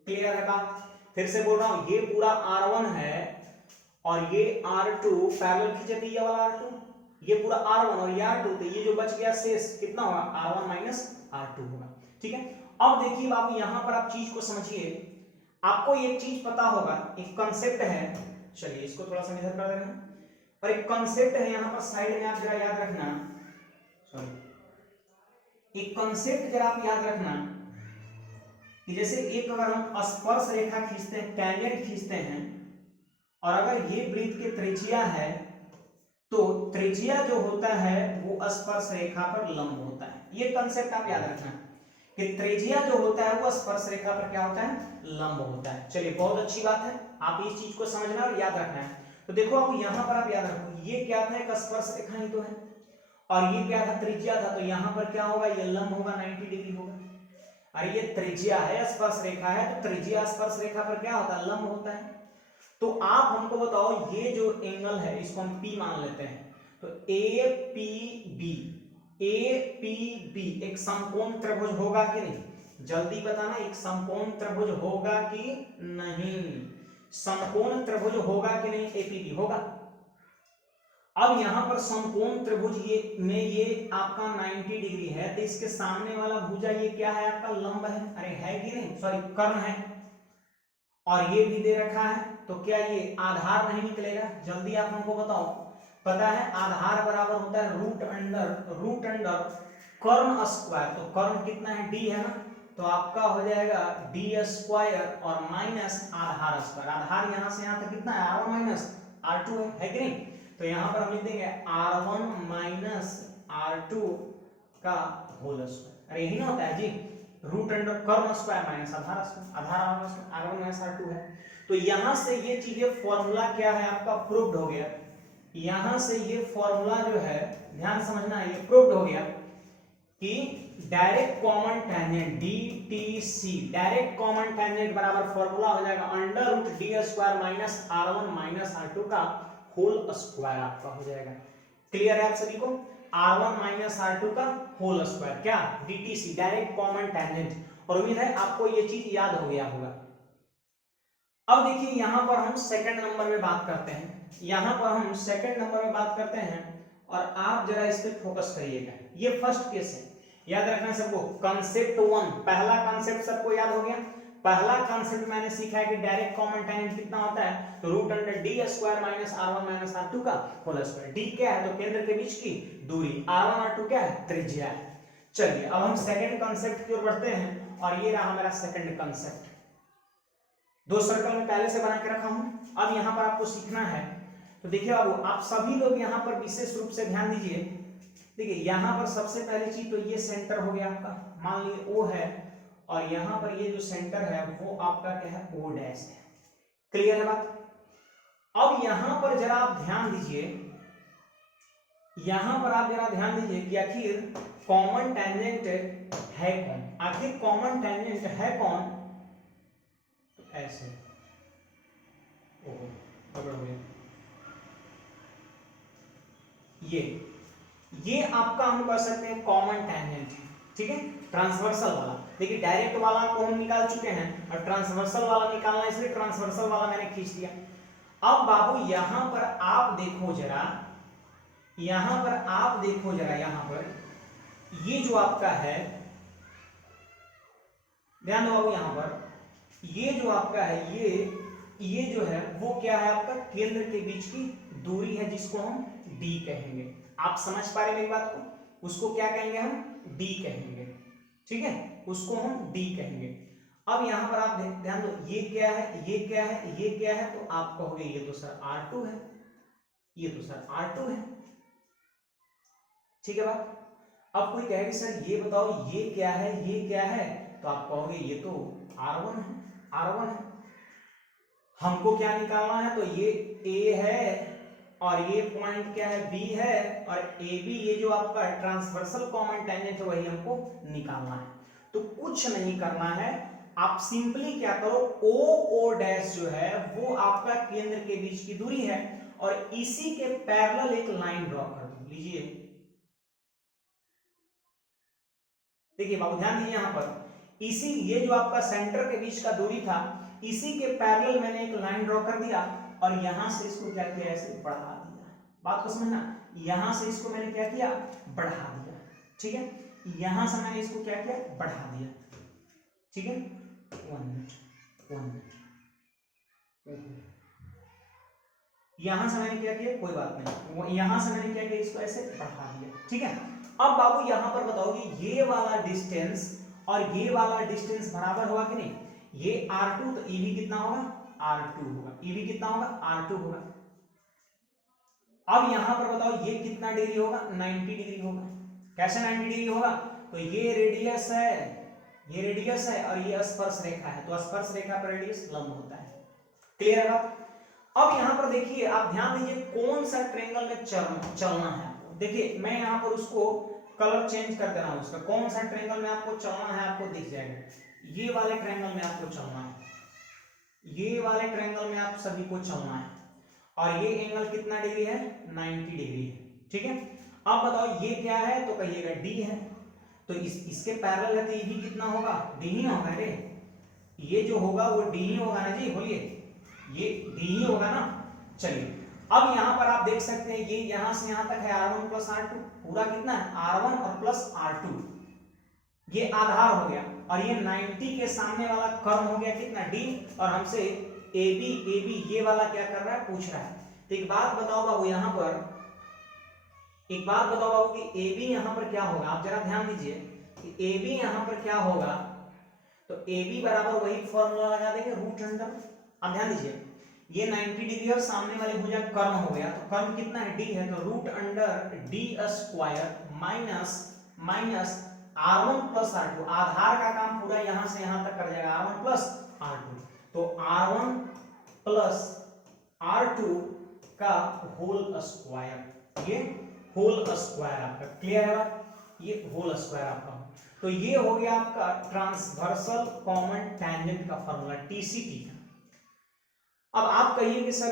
क्लियर है बात। फिर से बोल रहा हूं, ये पूरा R1 है और ये R2 पैरेलल खींचे तो ये वाला R2, ये पूरा R1 और ये R2, तो ये जो बच गया शेष कितना होगा R1 माइनस R2 होगा। ठीक है, अब देखिए बाबू यहाँ पर आप चीज को समझिए, आपको एक चीज पता होगा, एक कंसेप्ट है, चलिए इसको थोड़ा सा इधर कर दे रहे हैं, और एक कंसेप्ट है यहाँ पर साइड में आप जरा याद रखना, सॉरी एक कंसेप्ट जरा आप याद रखना कि जैसे एक अगर हम स्पर्श रेखा खींचते हैं, टैंजेंट खींचते हैं, और अगर ये वृत्त की त्रिज्या है तो त्रिज्या जो होता है वो स्पर्श रेखा पर लंब होता है। ये कंसेप्ट आप याद रखना कि त्रिज्या जो होता है वो स्पर्श रेखा पर क्या होता है, लंब होता है। चलिए बहुत अच्छी बात है, आप इस चीज को समझना और याद रखना है। तो देखो आप यहाँ पर आप याद रखो, ये क्या था, एक स्पर्श रेखा ही तो है, और ये क्या था, त्रिज्या था, तो यहाँ पर क्या होगा, ये लंब होगा, 90 डिग्री होगा। अरे ये त्रिज्या है, स्पर्श रेखा है, तो त्रिज्या स्पर्श रेखा पर क्या होता है, लंब होता है। तो आप हमको बताओ, ये जो एंगल है इसको हम P मान लेते हैं, तो APB एक समकोण त्रिभुज होगा कि नहीं, जल्दी बताना, एक समकोण त्रिभुज होगा कि नहीं, समकोण त्रिभुज होगा कि नहीं, APB होगा। अब यहां पर समकोण त्रिभुज ये आपका 90 डिग्री है, तो इसके सामने वाला भुजा ये क्या है, आपका लंब है, अरे है कि नहीं, सॉरी कर्ण है, और ये भी दे रखा है, तो क्या ये आधार नहीं निकलेगा, जल्दी आप हमको बताओ। पता है आधार बराबर होता है रूट अंडर कर्ण स्क्वायर, तो कर्ण कितना है, d है ना, तो आपका हो जाएगा d स्क्वायर और माइनस आधार स्क्वायर, आधार यहां से यहां तक कितना है, R1 माइनस R2 है कि नहीं, तो यहां पर हम लिख देंगे R1 माइनस R2 का होल स्क्वायर, अरे यही ना होता है जी, रूट अंडर कर्ण स्क्वायर माइनस आधार स्क्वायर, आधार R1 माइनस R2 है। तो यहां से ये चीजें फॉर्मूला क्या है आपका प्रूव्ड हो गया, यहां से ये फॉर्मूला जो है ध्यान समझना है, ये प्रूव्ड हो गया कि direct common tangent DTC, direct common tangent बराबर फॉर्मूला हो जाएगा under root d square minus R1 minus R2 का होल स्क्वायर आपका हो जाएगा। क्लियर है आप सभी को, R1 माइनस R2 का होल स्क्वायर क्या, DTC डायरेक्ट कॉमन टेंजेंट, और उम्मीद है आपको ये चीज याद हो गया होगा। अब देखिए यहां पर हम सेकंड नंबर में बात करते हैं, यहां पर हम सेकंड नंबर में बात करते हैं, और आप जरा इस पे फोकस करिएगा। ये फर्स्ट केस है, याद रखना सबको, कंसेप्ट 1, पहला कंसेप्ट सबको याद हो गया। पहला कंसेप्ट मैंने सीखा है कि डायरेक्ट कॉमन टेंजेंट कितना होता है, तो root under d square minus R1 minus R2 का होल स्क्वायर, d क्या है, तो केंद्र के बीच की दूरी, R1 R2 क्या है, त्रिज्या है। चलिए अब हम सेकंड कंसेप्ट की ओर बढ़ते हैं, और ये रहा मेरा सेकंड कंसेप्ट। दो सर्कल में पहले से बना के रखा हूं, अब यहां पर आपको सीखना है। तो देखिए बाबू, आप सभी लोग यहां पर विशेष रूप से ध्यान दीजिए। देखिए यहां पर सबसे पहली चीज तो ये सेंटर हो गया आपका, मान लीजिए O है, और यहां पर ये जो सेंटर है वो आपका क्या है, O डैश है। क्लियर है बात। अब यहां पर जरा आप ध्यान दीजिए, यहां पर आप जरा ध्यान दीजिए कि आखिर कॉमन टेंजेंट है कौन, आखिर कॉमन टेंजेंट है कौन, ऐसे ये आपका हम कह सकते हैं कॉमन टेंजेंट है, ठीक है, ट्रांसवर्सल वाला। देखिए डायरेक्ट वाला को हम निकाल चुके हैं, और ट्रांसवर्सल वाला निकालना, इसलिए ट्रांसवर्सल वाला मैंने खींच दिया। अब बाबू यहां पर आप देखो जरा, यहां पर आप देखो जरा, यहां पर ये जो आपका है, ध्यान दो बाबू, यहां पर ये जो आपका है, ये जो है वो क्या है आपका, केंद्र के बीच की दूरी है, जिसको हम d कहेंगे। आप समझ पा रहे मेरी बात को, उसको क्या कहेंगे हम, d कहेंगे, ठीक है, उसको हम d कहेंगे। अब यहां पर आप ध्यान दो, ये क्या है, ये क्या है, ये क्या है, तो आप कहोगे ये तो सर R2 है, ये तो सर R2 है, ठीक है बात। अब कोई कहेगा सर ये बताओ ये क्या है, ये क्या है, तो आप कहोगे ये तो R1 है, R1 है। हमको क्या निकालना है, तो ये A है, और ये पॉइंट क्या है, B है, और AB ये जो आपका ट्रांसवर्सल कॉमन टेंजेंट है वही हमको निकालना है। तो कुछ नहीं करना है, आप सिंपली क्या करो, O डैश जो है वो आपका केंद्र के बीच की दूरी है, और इसी के पैरेलल एक लाइन ड्रॉ कर दो। लीजिए देखिए बाबू ध्यान दीजिए, यहां पर इसी ये जो आपका सेंटर के बीच का दूरी था, इसी के पैरेलल मैंने एक लाइन ड्रॉ कर दिया, और यहां से इसको क्या किया, ऐसे बढ़ा दिया, बात को समझना, यहां से इसको मैंने क्या किया, बढ़ा दिया, ठीक है, यहां से मैंने इसको क्या किया, बढ़ा दिया, ठीक है, 1 मिनट, यहां से मैंने क्या किया, कोई बात नहीं, यहां से मैंने क्या किया, इसको ऐसे बढ़ा दिया, ठीक है। अब बाबू यहां पर बताओ कि ये वाला डिस्टेंस और ये वाला डिस्टेंस बराबर होगा कि नहीं, ये r2 तो EV कितना होगा, r2 होगा, EV कितना होगा, r2 होगा। अब यहां पर बताओ ये कितना डिग्री होगा, 90 डिग्री होगा। कैसे 90 डिग्री होगा, तो ये रेडियस है, ये रेडियस है और ये स्पर्श रेखा है, तो स्पर्श रेखा पर रेडियस लंब होता है। क्लियर है बात। अब यहां पर देखिए, आप ध्यान दीजिए कौन सा ट्रायंगल में चलना है। देखिए मैं यहां पर उसको कलर चेंज कर दे रहा हूं, उसका कौन सा ट्रायंगल में आपको चलना है, आपको दिख जाएगा। ये वाले ट्रायंगल में आपको चलना है, ये वाले ट्रायंगल में आप सभी को चलना है, और ये एंगल कितना डिग्री है, 90 डिग्री है, ठीक है। अब बताओ ये क्या है, तो कहिएगा डी है, तो इसके पैरेलल है, तो ये भी कितना होगा, डी ही होगा रे, ये जो होगा वो डी ही होगा ना जी, बोलिए, ये डी ही होगा ना। चलिए अब यहां पर आप देख सकते हैं, ये यहां से यहां तक है r1 प्लस r2, पूरा कितना है, r1 और प्लस r2, ये आधार हो गया, और ये 90 के सामने वाला कर्व हो गया कितना, d, और हमसे AB ये वाला क्या कर रहा है, पूछ रहा है। तो एक बात बताओ बाबू, यहां पर एक बात बताओ बाबू कि AB यहां पर क्या होगा, आप जरा ध्यान दीजिए कि AB यहां पर क्या होगा, तो AB बराबर वही फॉर्मूला लगा देंगे, रूट अंडर, अब ध्यान दीजिए ये 90 डिग्री और सामने वाले भुजा कर्म हो गया, तो कर्म कितना है, d है, तो root under d square minus r1 plus r2, आधार का काम पूरा यहां से यहां तक कर जाएगा, r1 प्लस r2, तो r1 प्लस r2 का होल स्क्वायर, ये होल स्क्वायर आपका, क्लियर है बात, ये होल स्क्वायर आपका, तो ये हो गया आपका ट्रांसवर्सल कॉमन टेंजेंट का फॉर्मूला, TCT का। अब आप कहिए कि सर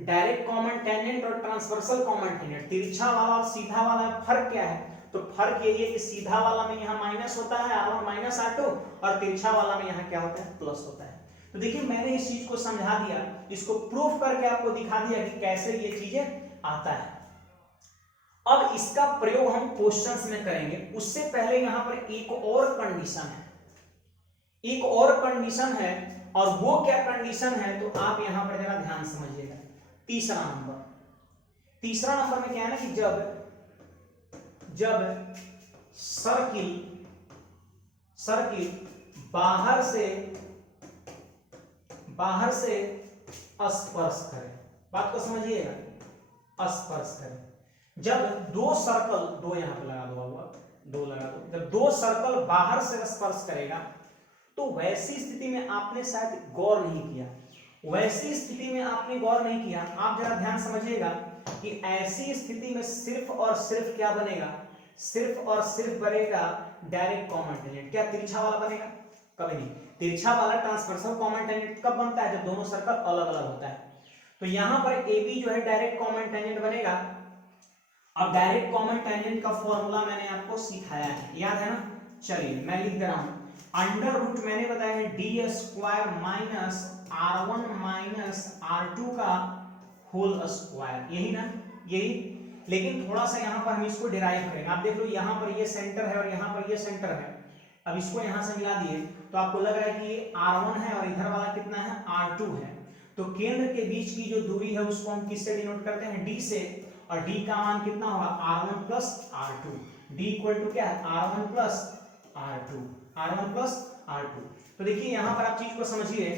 डायरेक्ट कॉमन टेंजेंट और ट्रांसवर्सल कॉमन टेंजेंट, तिरछा वाला और सीधा वाला फर्क क्या है, तो फर्क यही है कि सीधा वाला में यहाँ माइनस होता है, r1 माइनस r2, और तिरछा वाला में यहाँ क्या होता है, प्लस होता है। तो देखिए मैंने इस चीज को समझा दिया, इसको प्रूफ करके आपको दिखा दिया कि कैसे ये चीजें आता है। अब इसका प्रयोग हम क्वेश्चंस में करेंगे, उससे पहले यहाँ पर एक और कंडीशन है, एक और कंडीशन है, और वो क्या कंडीशन है, तो आप यहां पर जरा ध्यान समझिएगा। तीसरा नंबर में क्या है ना कि जब सर्किल बाहर से स्पर्श करे, बात को समझिएगा, स्पर्श करे, जब दो सर्कल, दो यहां पर लगा दो, दो लगा दो, जब दो सर्कल बाहर से स्पर्श करेगा, तो वैसी स्थिति में आपने शायद गौर नहीं किया, वैसी स्थिति में आपने गौर नहीं किया, आप जरा ध्यान समझिएगा कि ऐसी स्थिति में सिर्फ और सिर्फ क्या बनेगा, सिर्फ और सिर्फ बनेगा डायरेक्ट कॉमन टेंजेंट। क्या तिरछा वाला बनेगा, कभी नहीं। तिरछा वाला ट्रांसवर्सल कॉमन टेंजेंट कब बनता है, जब दोनों सर्कल अलग अलग होता है। तो यहां पर AB जो है डायरेक्ट कॉमन टेंजेंट बनेगा। अब डायरेक्ट कॉमन टेंजेंट का फॉर्मूला मैंने आपको सिखाया है, याद है ना, चलिए मैं लिख दे रहा हूं, अंडर रूट मैंने बताया है d square minus r1 minus r2 का होल स्क्वायर, यही ना, यही। लेकिन थोड़ा सा यहाँ पर हम इसको डिराइव करेंगे, आप देख लो यहाँ पर ये सेंटर है और यहाँ पर ये सेंटर है, अब इसको यहाँ से मिला दिए तो आपको लग रहा है कि ये r1 है और इधर वाला कितना है, r2 है। तो केंद्र के बीच की जो दूरी है उसको हम किससे डिनोट करते हैं, d से, और d का मान कितना होगा, r1 plus r2, d equal to क्या है, r1 plus r2, r1 plus r2। तो देखिए यहां पर आप चीज को समझिए,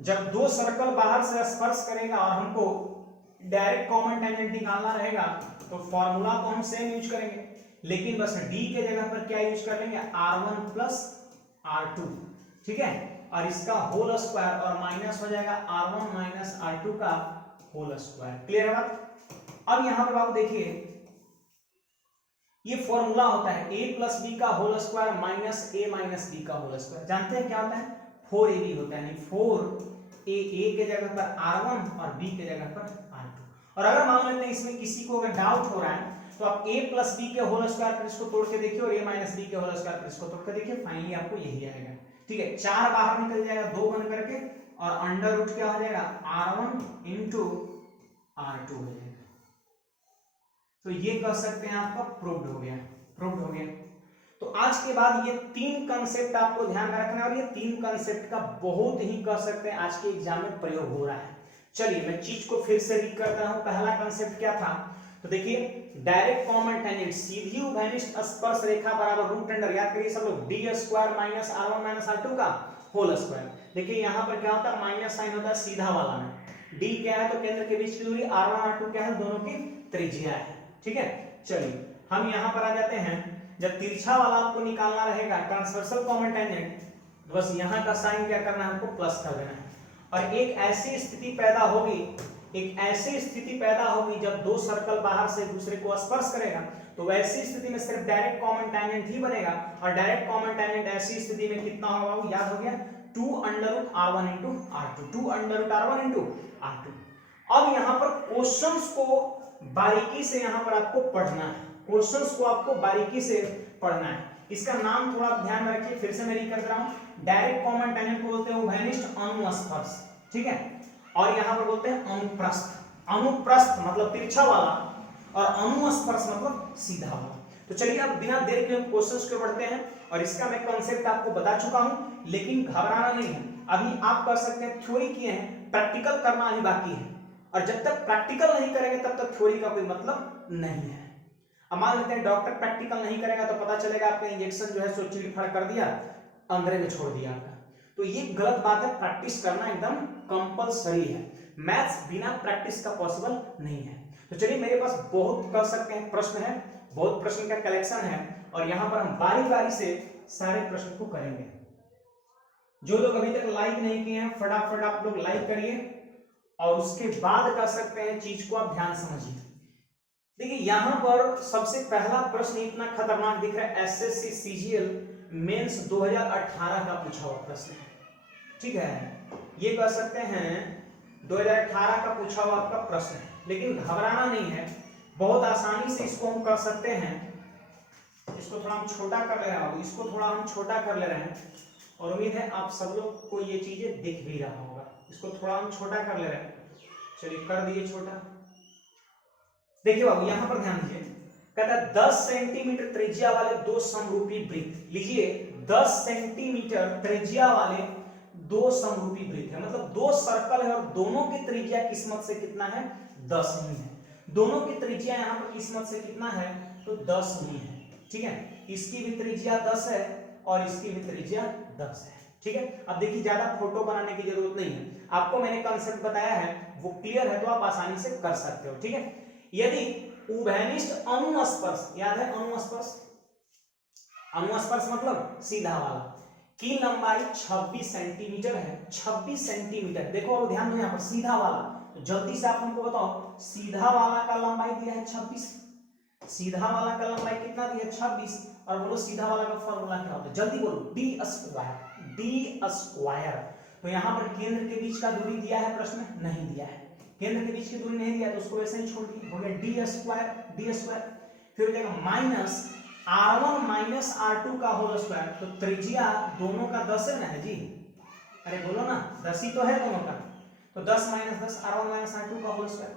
जब दो सर्कल बाहर से स्पर्श करेगा और हमको डायरेक्ट कॉमन टेंजेंट निकालना रहेगा, तो फॉर्मूला को हम सेम यूज करेंगे, लेकिन बस d के जगह पर क्या यूज कर लेंगे, r1 प्लस r2, ठीक है, और इसका होल स्क्वायर, और माइनस हो जाएगा r1 माइनस r2 का होल स्क्वायर। क्लियर है बात। अब यहां पर बाबू देखिए ये फॉर्मूला होता है a प्लस बी का whole square minus a minus B का होल स्क्वायर। जानते हैं क्या होता है, 4ab होता है, यानी 4a के जगह पर r1 और b के जगह पर r2। और अगर मान लेते हैं इसमें किसी को अगर डाउट हो रहा है तो आप a प्लस बी के होल स्क्वायर पर इसको तोड़ के देखिए और a माइनस बी के होल स्क्वायर पर इसको तोड़ के देखिए, फाइनली आपको यही आएगा। ठीक है, 4 बाहर निकल जाएगा 2 बन करके, और अंडर रूट क्या हो जाएगा, r1 इंटू R2 हो जाएगा। तो ये कह सकते हैं आपका प्रूव्ड हो गया, प्रूव्ड हो गया। तो आज के बाद ये 3 कंसेप्ट आपको ध्यान में रखना है और ये 3 कंसेप्ट का बहुत ही कह सकते हैं आज के एग्जाम में प्रयोग हो रहा है। चलिए मैं चीज को फिर से रीड करता हूं। पहला कंसेप्ट क्या था, तो देखिए डायरेक्ट कॉमन टेंजेंट, सीधी उभयनिष्ठ स्पर्श रेखा बराबर रूट अंडर, याद करिए सब लोग, d square minus r1 minus r2 का होल स्क्वायर। देखिए यहां पर क्या होता है, माइनस साइन होता है सीधा वाला में, d क्या है तो केंद्र के बीच की दूरी, r1 r2 क्या है दोनों की त्रिज्या है, ठीक है। चलिए हम यहां पर आ जाते हैं, जब तिरछा वाला आपको निकालना रहेगा ट्रांसवर्सल कॉमन टेंजेंट, तो बस यहां का साइन क्या करना है, हमको प्लस कर देना है। और एक ऐसी स्थिति पैदा होगी, एक ऐसी स्थिति पैदा होगी जब दो सर्कल बाहर से दूसरे को स्पर्श करेगा, तो वैसी स्थिति में सिर्फ डायरेक्ट कॉमन टेंजेंट ही बनेगा। और डायरेक्ट कॉमन टेंजेंट ऐसी स्थिति में कितना होगा, वो याद हो गया, 2 under root r1 into r2, 2 under root r1 into r2। अब यहाँ पर क्वेश्चंस को बारीकी से यहाँ पर आपको पढ़ना है, क्वेश्चंस को आपको बारीकी से पढ़ना है। इसका नाम थोड़ा ध्यान में रखिए, फिर से मैं रिकॉर्ड कर रहा हूं। डायरेक्ट कॉमन टेंजेंट को बोलते हैं उभयनिष्ठ अनुस्पर्श, ठीक है। और यहां पर बोलते हैं अनुप्रस्थ, अनुप्रस्थ मतलब तिरछा वाला और अनुस्पर्श मतलब सीधा वाला। तो चलिए अब बिना देर के हम क्वेश्चंस को पढ़ते हैं, और इसका मैं कॉन्सेप्ट आपको बता चुका हूं, लेकिन घबराना नहीं है। अभी आप कर सकते हैं, थ्योरी किए हैं, प्रैक्टिकल करना अभी बाकी है, और जब तक प्रैक्टिकल नहीं करेंगे तब तक थ्योरी का कोई मतलब नहीं है। अब मान लेते हैं डॉक्टर प्रैक्टिकल नहीं करेगा तो पता चलेगा आपका इंजेक्शन जो है सो चीड़-फाड़ कर दिया, अंदर में छोड़ दिया आपका, तो ये गलत बात है। प्रैक्टिस करना एकदम कंपलसरी है, मैथ्स बिना प्रैक्टिस का पॉसिबल नहीं है। तो चलिए मेरे पास बहुत कर सकते हैं प्रश्न है, बहुत प्रश्न का कलेक्शन है, और यहां पर हम बारी बारी से सारे प्रश्न को करेंगे। जो लोग अभी तक लाइक नहीं किए हैं फटाफट आप लोग लाइक करिए, और उसके बाद कर सकते हैं चीज को आप ध्यान समझिए। देखिए यहां पर सबसे पहला प्रश्न इतना खतरनाक दिख रहा है, एसएससी सीजीएल मेंस 2018 का पूछा हुआ प्रश्न है, ठीक है। ये कह सकते हैं 2018 का पूछा हुआ आपका प्रश्न है, लेकिन घबराना नहीं है, बहुत आसानी से इसको हम कर सकते हैं। इसको थोड़ा हम छोटा कर ले रहे हैं, इसको थोड़ा हम छोटा कर ले रहे हैं, और उम्मीद है आप सब लोग को ये चीजें दिख भी रहा होगा। इसको थोड़ा हम छोटा कर ले रहे हैं, चलिए कर दिए छोटा। देखिए बाबू यहां पर ध्यान दीजिए, कहता है 10 सेंटीमीटर त्रिज्या वाले दो समरूपी वृत्त, लीजिए 10 सेंटीमीटर त्रिज्या वाले दो समरूपी वृत्त है, मतलब दो सर्कल है और दोनों की त्रिज्या किस्मत से कितना है, 10 ही है। दोनों की त्रिज्या यहाँ पर किस्मत से कितना है, तो 10 ही है, ठीक है। इसकी भी त्रिज्या 10 है और इसकी भी त्रिज्या 10 है, ठीक है। अब देखिए ज्यादा फोटो बनाने की जरूरत नहीं है, आपको मैंने कंसेप्ट बताया है वो क्लियर है, तो आप आसानी से कर सकते हो, ठीक है। यदि उभयनिष्ठ अनुस्पर्श, याद है अनुस्पर्श, अनुस्पर्श मतलब सीधा वाला, की लंबाई 26 सेंटीमीटर है, 26 सेंटीमीटर। देखो अब ध्यान दो यहाँ पर सीधा वाला, तो जल्दी से आप हमको बताओ सीधा वाला का लंबाई दिया है 26, सीधा वाला का लंबाई कितना दिया है 26, और बोलो सीधा वाला का फॉर्मूला क्या होता है, जल्दी बोलो, डी स्क्वायर, डी स्क्वायर। तो यहाँ पर केंद्र के बीच का दूरी दिया है प्रश्न में, नहीं दिया है, केंद्र के बीच की दूरी नहीं दिया तो उसको वैसे ही छोड़ दिए, हो गया डी स्क्वायर, डी स्क्वायर। फिर हो जाएगा माइनस r1 माइनस r2 का होल स्क्वायर, तो त्रिज्या दोनों का 10 है ना जी, अरे बोलो ना 10 ही तो है दोनों का, तो 10 माइनस 10 r1 माइनस r2 का होल स्क्वायर।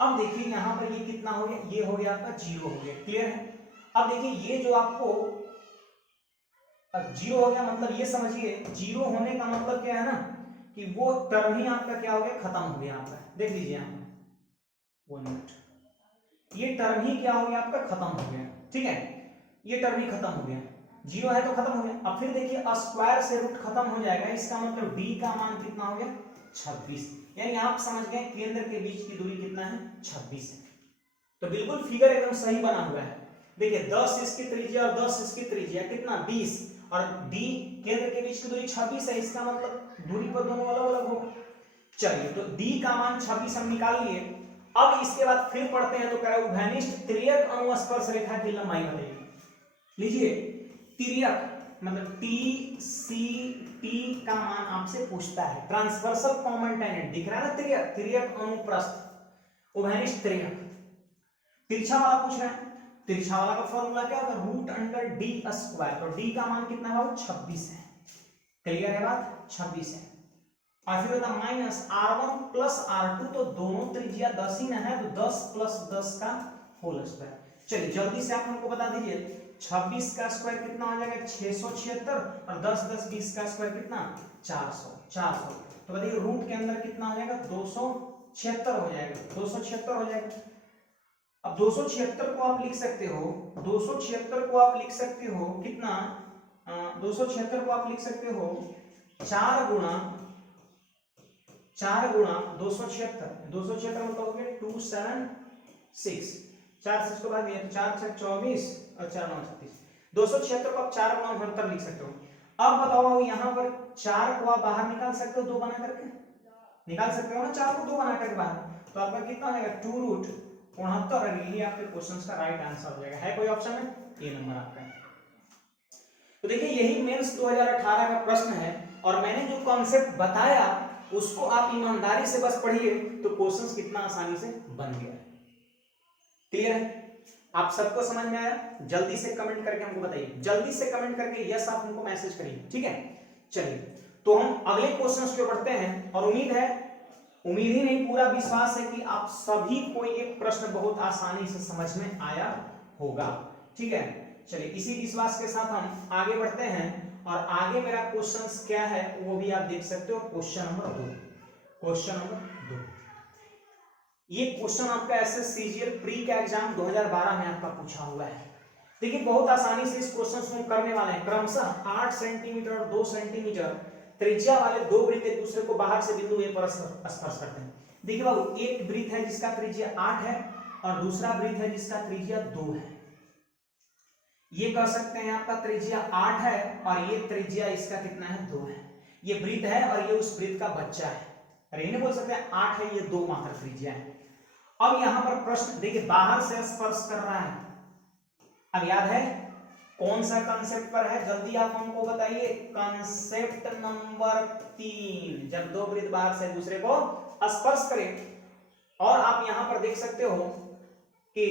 अब देखिए यहाँ पर ये कितना हो गया, ये हो गया आपका 0 हो गया, क्लियर है। अब देखिए ये जो आपको 0 हो गया, मतलब ये समझिए 0 होने का मतलब क्या है ना, कि वो टर्म ही आपका क्या हो गया, खत्म हो गया आपका। देख लीजिए यहाँ पर 1 मिनट, ये टर्म ही क्या हो गया आपका, खत्म हो गया, ठीक है, ये टर्म ही खत्म हो गया, 0 है तो खत्म हो गया। अब फिर देखिए स्क्वायर से रूट खत्म हो जाएगा, इसका मतलब d का मान कितना हो गया, 26, यानी आप समझ गए केंद्र के बीच की दूरी कितना है, 26 है। तो बिल्कुल फिगर एकदम सही बना हुआ है। देखिए 10 इसकी त्रिज्या और 10 इसकी त्रिज्या कितना 20, और d केंद्र के बीच की दूरी 26 है, इसका मतलब दूरी पर दोनों अलग अलग हो। चलिए तो d का मान 26 हम निकाल लिए। अब इसके बाद फिर पढ़ते हैं, तो कह रहा है उभयनिष्ठ तिर्यक अनुस्पर्श रेखा की लंबाई बताइए। लीजिए तिर्यक मतलब TCT का मान आपसे पूछता है, ट्रांसवर्सल कॉमन टेंजेंट दिख रहा है ना, तिर्यक, तिर्यक अनुप्रस्थ, उभयनिष्ठ तिर्यक, तिरछा वाला पूछ रहा है। तिरछा वाला का फॉर्मूला क्या होगा, रूट अंडर डी स्क्वायर, तो डी का मान कितना है, 26 है, क्लियर है बात, 26 है। और फिर होता माइनस R1 प्लस R2, तो दोनों त्रिज्या 10 ही ना है, तो 10 प्लस 10 का होल स्क्वायर। चलिए जल्दी से आप हमको बता दीजिए 26 का स्क्वायर कितना हो जाएगा 676, और 10 10 20 का स्क्वायर कितना 400। तो बताइए रूट के अंदर कितना हो जाएगा 276 हो जाएगा, 276 हो जाएगा। अब 276 को आप लिख सकते हो, 276 को आप लिख सकते हो कितना 276 को आप लिख सकते हो 4 गुणा 276, 276 मतलब हो गया 276, 4 से इसको भाग दिया तो 4 6 24 और 4 9 36, 276 को आप 4 गुणा 69 लिख सकते हो। अब बताओ यहाँ पर 4 को आप बाहर निकाल सकते हो, 2 बना करके निकाल सकते हो ना, 4 को 2 बना करके बाहर, तो आपका कितना हो जाएगा 2 रूट 69, और यही आपके क्वेश्चन का राइट आंसर हो जाएगा। है कोई ऑप्शन में ये नंबर आपका है। तो देखिए यही मेंस 2018 का प्रश्न है, और मैंने जो कॉन्सेप्ट बताया उसको आप ईमानदारी से बस पढ़िए तो क्वेश्चंस कितना आसानी से बन गया। क्लियर है? आप सबको समझ में आया? जल्दी से कमेंट करके हमको बताइए, जल्दी से कमेंट करके यस आप हमको मैसेज करिए, ठीक है। चलिए तो हम अगले क्वेश्चंस पे बढ़ते हैं, और उम्मीद ही नहीं पूरा विश्वास है कि आप सभी को ये प्रश्न बहुत आसानी से समझ में आया होगा, ठीक है। चलिए इसी विश्वास के साथ हम आगे बढ़ते हैं, और आगे मेरा क्वेश्चन क्या है वो भी आप देख सकते हो। क्वेश्चन नंबर 2, ये क्वेश्चन आपका एसएससीजीएल प्री का एग्जाम 2012 में आपका पूछा हुआ है। देखिए बहुत आसानी से इस क्वेश्चन को हम करने वाले हैं। क्रमशः 8 सेंटीमीटर और 2 सेंटीमीटर त्रिज्या वाले दो वृत्त एक दूसरे को बाहर से बिंदु ए पर स्पर्श करते हैं। देखिए बाबू एक वृत्त है जिसका त्रिज्या 8 है, और दूसरा वृत्त है जिसका त्रिज्या 2 है। ये कह सकते हैं आपका त्रिज्या 8 है, और ये त्रिज्या इसका कितना है 2 है। ये वृत्त है और ये उस वृत्त का बच्चा है, अरे इन्हें बोल सकते हैं 8 है, ये 2 मात्र त्रिज्या है। अब यहां पर प्रश्न देखिए बाहर से स्पर्श कर रहा है। अब याद है कौन सा कंसेप्ट पर है, जल्दी आप हमको बताइए। कंसेप्ट नंबर 3, जब दो वृत्त बाहर से दूसरे को स्पर्श करें, और आप यहां पर देख सकते हो कि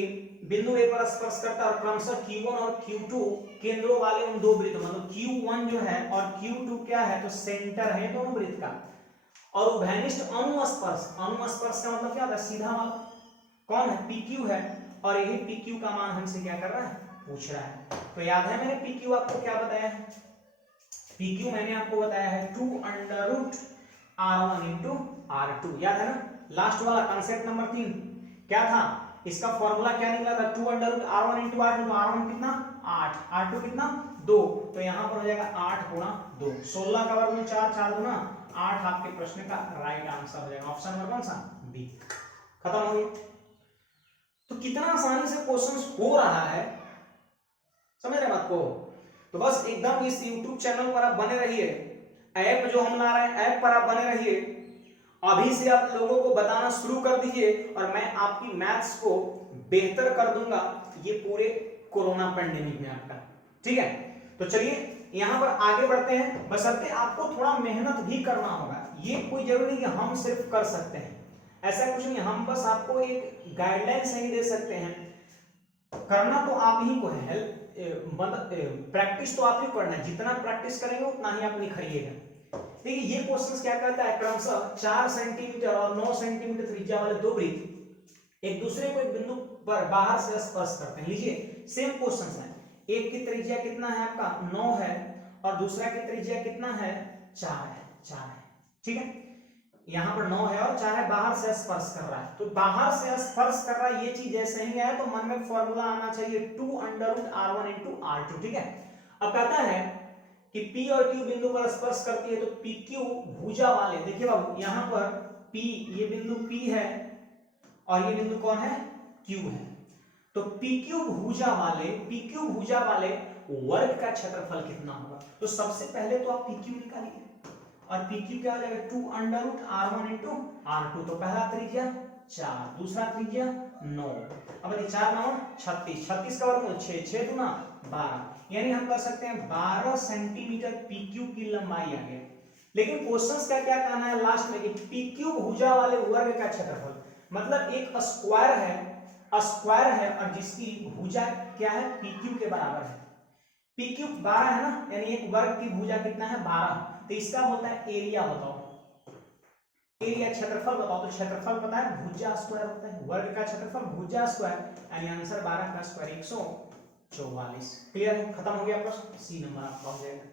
बिंदु ए पर स्पर्श करता है, और क्रमशः Q1 और Q2 केंद्रों वाले उन दो वृत्त, मतलब Q1 जो है और Q2 क्या है तो सेंटर है दोनों वृत्त का, और उभयनिष्ठ अनुस्पर्श का मतलब क्या होता है सीधा वाला, कौन है PQ है, और यही PQ का मान हमसे क्या कर रहा है पूछ रहा है। तो याद है मैंने PQ आपको क्या बताया है, PQ मैंने आपको बताया है 2 under root R1 into R2, याद है ना। लास्ट वाला कंसेप्ट नंबर 3 क्या था, इसका फॉर्मूला क्या निकला था 2 under root R1 into R2, तो R1 कितना 8, R2 कितना 2, तो यहां पर हो जाएगा 8 गुणा 2, 16 का वर्गमूल 4, 4 गुना 8 आपके प्रश्न का राइट आंसर हो जाएगा। ऑप्शन नंबर कौन सा बी, खत्म हो गया। तो कितना आसानी से क्वेश्चंस हो रहा है, समझ रहे बात को। तो बस एकदम इस YouTube चैनल पर आप बने रहिए, ऐप जो हम ला रहे हैं ऐप पर आप बने रहिए, अभी से आप लोगों को बताना शुरू कर दीजिए, और मैं आपकी मैथ्स को बेहतर कर दूंगा ये पूरे कोरोना पेंडेमिक में आपका, ठीक है। तो चलिए यहां पर आगे बढ़ते हैं, बशर्ते आपको थोड़ा मेहनत भी करना होगा। ये कोई जरूरी नहीं कि हम सिर्फ कर सकते हैं, ऐसा कुछ नहीं, हम बस आपको एक गाइडलाइन सही दे सकते हैं, करना तो आप ही को है, हेल्प मतलब प्रैक्टिस तो आप ही करना है, जितना प्रैक्टिस करेंगे उतना ही आप निखरिएगा। देखिए ये क्वेश्चन क्या कहता है, क्रमशः 4 सेंटीमीटर और 9 सेंटीमीटर त्रिज्या वाले दो वृत्त एक दूसरे को एक बिंदु पर बाहर से स्पर्श करते हैं। लीजिए सेम क्वेश्चन है, एक की त्रिज्या कितना है आपका 9 है, और दूसरा की त्रिज्या कितना है 4 है, ठीक है। यहां पर 9 है और 4 है, बाहर से स्पर्श कर रहा है, तो बाहर से स्पर्श कर रहा है ये चीज जैसे ही है तो मन में फॉर्मूला आना चाहिए 2 under root R1 into R2, ठीक है। अब कहता है कि P और Q बिंदु पर स्पर्श करती है, तो PQ भुजा वाले, देखिए बाबू यहां पर P, ये बिंदु P है और ये बिंदु कौन है Q है, तो PQ भुजा वाले वर्ग का क्षेत्रफल कितना होगा। तो सबसे पहले तो आप PQ निकालिए, और PQ क्या हो जाएगा 2 under root R1 into R2, तो पहला त्रिज्या 4, दूसरा त्रिज्या 9, अब 4 9 36, 36 का वर्गमूल 6, 6 दूना 12, यानी हम कह सकते हैं 12 सेंटीमीटर PQ की लंबाई आ गया। लेकिन क्वेश्चंस का क्या कहना है लास्ट में कि PQ भुजा वाले वर्ग का क्षेत्रफल, मतलब एक स्क्वायर है और जिसकी भुजा क्या है PQ के बराबर है। PQ 12 है ना, यानी एक वर्ग की भुजा कितना है 12, तो इसका होता है एरिया, बताओ एरिया क्षेत्रफल बताओ, तो क्षेत्रफल पता है भुजा स्क्वायर होता है, वर्ग का क्षेत्रफल भुजा स्क्वायर, यानी आंसर 12 का स्क्वायर 144। क्लियर है, खत्म हो गया प्रश्न, सी नंबर आपका हो जाएगा।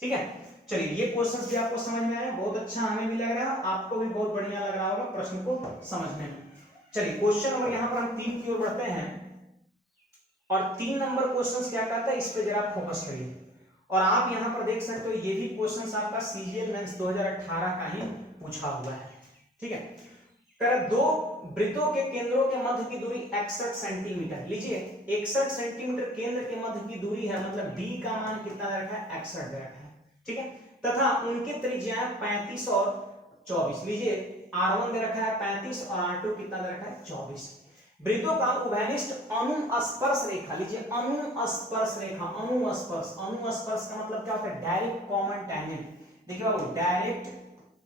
ठीक है, चलिए ये क्वेश्चंस भी आपको समझ में आया, बहुत अच्छा हमें भी लग रहा है, आपको भी बहुत बढ़िया लग रहा होगा प्रश्न को समझने में। चलिए क्वेश्चन नंबर यहाँ पर हम 3 की ओर बढ़ते हैं, और 3 नंबर क्वेश्चन क्या कहता है, इस पे जरा फोकस करिए। और आप यहाँ पर देख सकते हो ये भी क्वेश्चन आपका सीजीएल मेंस 2018 का ही पूछा हुआ है। ठीक है, कर दो वृत्तों के केंद्रों के मध्य की दूरी 61 सेंटीमीटर, लीजिए 61 सेंटीमीटर केंद्र के मध्य की दूरी है, मतलब d का मान कितना दे रखा है, 61 दे रखा है। ठीक है, तथा उनकी त्रिज्याएं 35 और 24, लीजिए r1 दे रखा है 35 और r2 कितना दे रखा है 24। वृत्तों का उभयनिष्ठ अनुस्पर्श रेखा, लीजिए अनुस्पर्श रेखा, अनुस्पर्श, अनुस्पर्श का मतलब क्या होता है, डायरेक्ट कॉमन टेंजेंट। देखिए बाबू, डायरेक्ट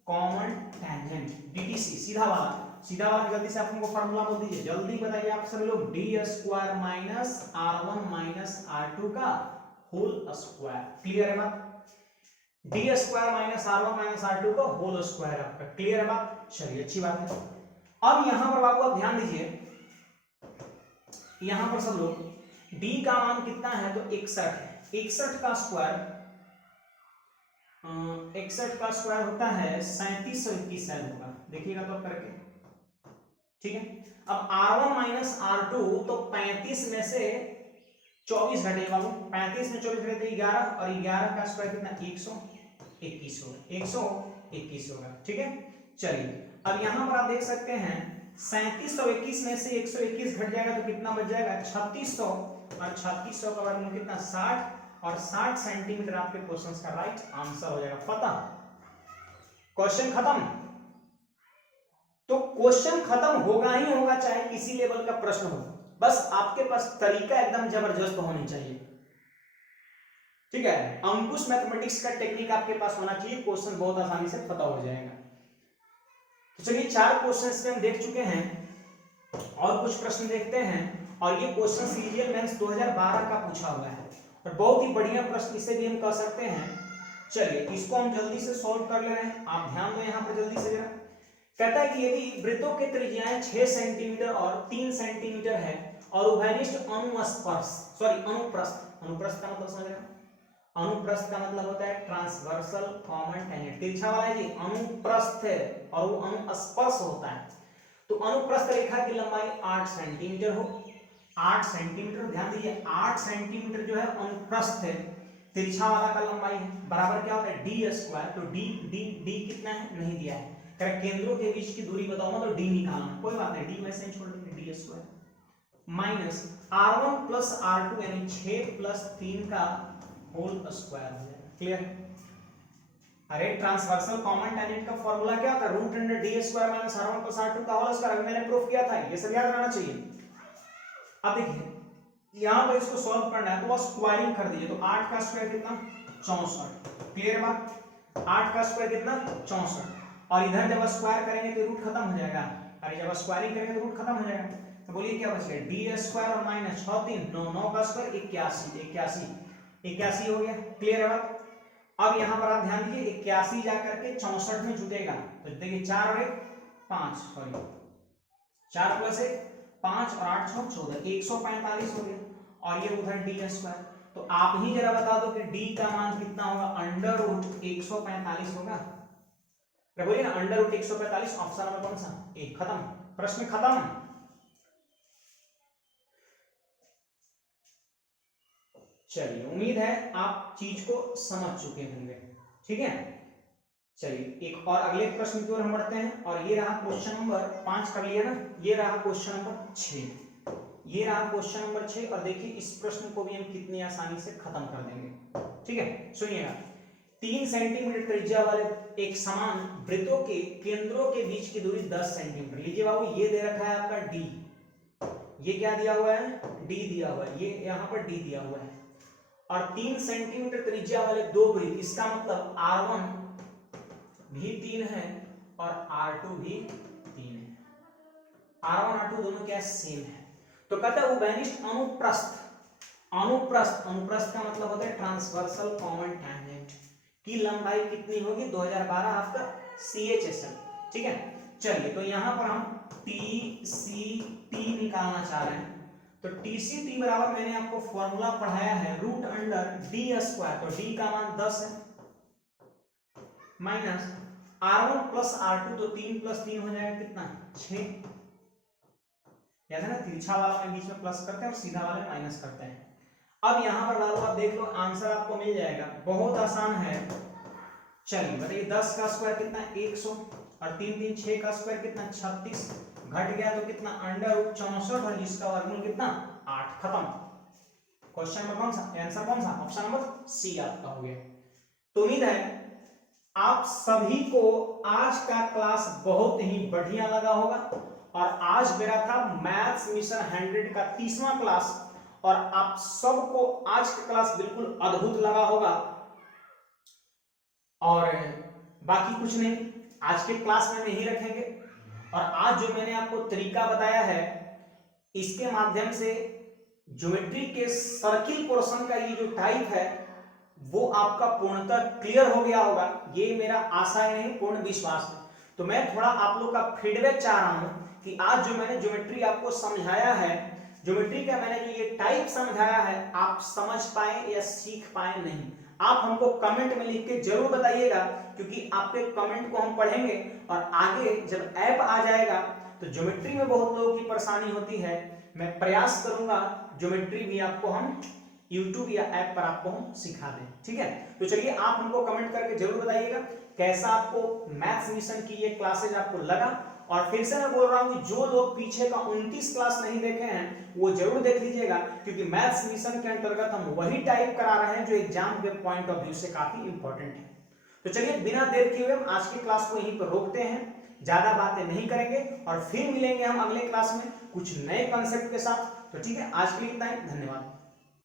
कॉमन टेंजेंट, डीटीसी, सीधा वाला, सीधा वाला जल्दी से आप हमको फार्मूला बोल दीजिए, जल्दी बताइए आप सब लोग, D square minus r1 minus r2 का होल स्क्वायर। क्लियर है बात, D square minus r1 minus r2 का होल स्क्वायर आपका, क्लियर है बात। चलिए अच्छी बात है। अब यहां पर बाबू आप ध्यान दीजिए, यहां पर सब लोग d का मान कितना है, तो 61 है, 61 का स्क्वायर 61 का स्क्वायर होता है 3721 होगा, देखिएगा तो करके। ठीक है, अब r1 माइनस r2, तो 35 में से 24 घटेगा, 35 में 24 घटे 11, और 11 का स्क्वायर कितना, 121 होगा, 121 होगा। ठीक है, चलिए अब यहां पर आप देख सकते हैं 3721 में से 121 घट जाएगा तो कितना बच जाएगा, 3600, और 3600 का वर्गमूल कितना, 60, और 60 सेंटीमीटर आपके क्वेश्चन का राइट आंसर हो जाएगा। पता, क्वेश्चन खत्म। तो क्वेश्चन खत्म होगा ही होगा, चाहे किसी लेवल का प्रश्न हो, बस आपके पास तरीका एकदम जबरदस्त होनी चाहिए। ठीक है, अंकुश मैथमेटिक्स का टेक्निक आपके पास होना चाहिए, क्वेश्चन बहुत आसानी से पता हो जाएगा। तो चलिए 4 क्वेश्चन हम देख चुके हैं, और कुछ प्रश्न देखते हैं, और ये क्वेश्चन सीजीएल मेंस 2012 का पूछा हुआ है, और बहुत ही बढ़िया प्रश्न, इसे भी हम कह सकते हैं। चलिए इसको हम जल्दी से सॉल्व कर ले रहे हैं, आप ध्यान दो यहाँ पर जल्दी से जरा। कहता है कि यदि वृत्तों की त्रिज्याएं 6 सेंटीमीटर और 3 सेंटीमीटर है, और उभयनिष्ठ अनुस्पर्श, सॉरी अनुप्रस्थ, अनुप्रस्थ का मतलब समझ रहे हैं, अनुप्रस्थ का मतलब होता है ट्रांसवर्सल कॉमन टेंजेंट, तिरछा वाला है जी, अनुप्रस्थ है और वो अनुस्पर्श होता है। तो अनुप्रस्थ रेखा की लंबाई 8 सेंटीमीटर हो, 8 सेंटीमीटर, ध्यान दीजिए 8 सेंटीमीटर जो है अनुप्रस्थ है, तिरछा वाला का लंबाई है, बराबर क्या होता है, डी स्क्वायर। तो डी डी डी कितना है, नहीं दिया है, केंद्रों के बीच की दूरी बताऊंगा तो डी निकालना, कोई बात नहीं, डी वैसे छोड़ देंगे, D square minus r1 plus r2, यानी 6 प्लस 3 का होल स्क्वायर हो जाएगा। क्लियर है, अरे ट्रांसवर्सल कॉमन टेंजेंट का फॉर्मूला क्या होता है, root under D square minus r1 plus r2 का होल स्क्वायर, मैंने प्रूफ किया था, ये सब याद रहना चाहिए। अब देखिए यहां पर इसको सॉल्व करना है, तो बस स्क्वायरिंग कर दीजिए, तो 8 का स्क्वायर कितना, 64। क्लियर बात, 8 का स्क्वायर कितना, 64, और इधर जब स्क्वायर करेंगे तो रूट खत्म हो जाएगा, अरे जब स्क्वायरिंग करेंगे तो रूट खत्म हो जाएगा। तो बोलिए क्या बच गया, डी स्क्वायर और माइनस 6 3 9 9 का स्क्वायर 81, 81 हो गया। क्लियर है बात। अब यहां पर आप ध्यान दीजिए 81 जाकर के 64 में जुटेगा, तो देखिए 4 और 1 5, सॉरी 4 प्लस 1 5 और 8 6 14, 145 हो गया, और ये उधर डी स्क्वायर। तो आप ही जरा बता दो कि डी का मान कितना होगा, अंडर रूट 145 होगा, बोलिए ना अंडर रूट 145, ऑप्शन नंबर कौन सा, एक, खत्म, प्रश्न खत्म। चलिए उम्मीद है आप चीज को समझ चुके होंगे। ठीक है, चलिए एक और अगले प्रश्न की ओर हम बढ़ते हैं, और ये रहा क्वेश्चन नंबर 5 कर लिया ना, ये रहा क्वेश्चन नंबर 6, ये रहा क्वेश्चन नंबर 6, और देखिए इस प्रश्न को भी हम कितनी आसानी से खत्म कर देंगे। ठीक है, सुनिएगा, 3 सेंटीमीटर त्रिज्या वाले एक समान वृत्तों के केंद्रों के बीच की दूरी 10 सेंटीमीटर, लीजिए बाबू ये दे रखा है आपका डी, ये क्या दिया हुआ है, डी दिया हुआ है, ये यहाँ पर डी दिया हुआ है, और 3 सेंटीमीटर त्रिज्या वाले दो वृत्त, इसका मतलब r1 भी 3 है और r2 भी 3 है, r1 r2 दोनों क्या सेम है। तो कहता है उभयनिष्ठ अनुप्रस्थ, अनुप्रस्थ, अनुप्रस्थ का मतलब होता है ट्रांसवर्सल कॉमन टेंजेंट की लंबाई कितनी होगी, 2012 आपका CHSL। ठीक है, चलिए तो यहां पर हम TCT निकालना चाह रहे हैं। तो TCT बराबर मैंने आपको फॉर्मूला पढ़ाया है √d²। तो d का मान 10 है, माइनस R1 प्लस R2, तो 3 प्लस 3 हो जाएगा कितना 6। याद है ना, तिरछा वाला में बीच में प्लस करते हैं और सीधा वाला में माइनस करते हैं। अब यहां पर डालो, आप देख लो आंसर आपको मिल जाएगा, बहुत आसान है। चलिए बताइए 10 का स्क्वायर कितना 100 और 3 3 6 का स्क्वायर कितना 36, घट गया तो कितना √64 और जिसका वर्गमूल कितना 8। खत्म। क्वेश्चन नंबर कौन सा, आंसर कौन सा, ऑप्शन नंबर सी आपका हो गया। तो उम्मीद है आप सभी को आज का क्लास बहुत ही बढ़िया लगा होगा। और आज मेरा था मैथ्स मिशन 100 का 30वां क्लास, और आप सबको आज का क्लास बिल्कुल अद्भुत लगा होगा। और बाकी कुछ नहीं, आज के क्लास में नहीं रखेंगे। और आज जो मैंने आपको तरीका बताया है, इसके माध्यम से ज्योमेट्री के सर्किल पोर्शन का ये जो टाइप है वो आपका पूर्णतः क्लियर हो गया होगा, ये मेरा आशा है नहीं पूर्ण विश्वास है। तो मैं थोड़ा आप लोग का फीडबैक चाह रहा हूं कि आज जो मैंने ज्योमेट्री आपको समझाया है, ज्योमेट्री का मैंने जो ये टाइप समझाया है, आप समझ पाए या सीख पाए नहीं। आप हमको कमेंट में लिख के जरूर बताइएगा, क्योंकि आपके कमेंट को हम पढ़ेंगे और आगे जब ऐप आ जाएगा तो ज्योमेट्री में बहुत लोगों की परेशानी होती है, मैं प्रयास करूंगा ज्योमेट्री भी आपको हम YouTube या ऐप पर आपको हम सिखा दें। ठीक है, तो चलिए आप हमको कमेंट करके जरूर बताइएगा कैसा आपको मैथ्स मिशन की ये क्लासेज आपको लगा। और फिर से मैं बोल रहा हूं कि जो लोग पीछे का 29 क्लास नहीं देखे हैं वो जरूर देख लीजिएगा, क्योंकि मैथ्स मिशन के अंतर्गत हम वही टाइप करा रहे हैं जो एग्जाम के पॉइंट ऑफ व्यू से काफी इंपॉर्टेंट है। तो चलिए बिना देर किए हुए हम आज की क्लास को यहीं पर रोकते हैं, ज्यादा बातें नहीं करेंगे और फिर मिलेंगे हम अगले क्लास में कुछ नए कॉन्सेप्ट के साथ। तो ठीक है, आज के लिए इतना ही, धन्यवाद।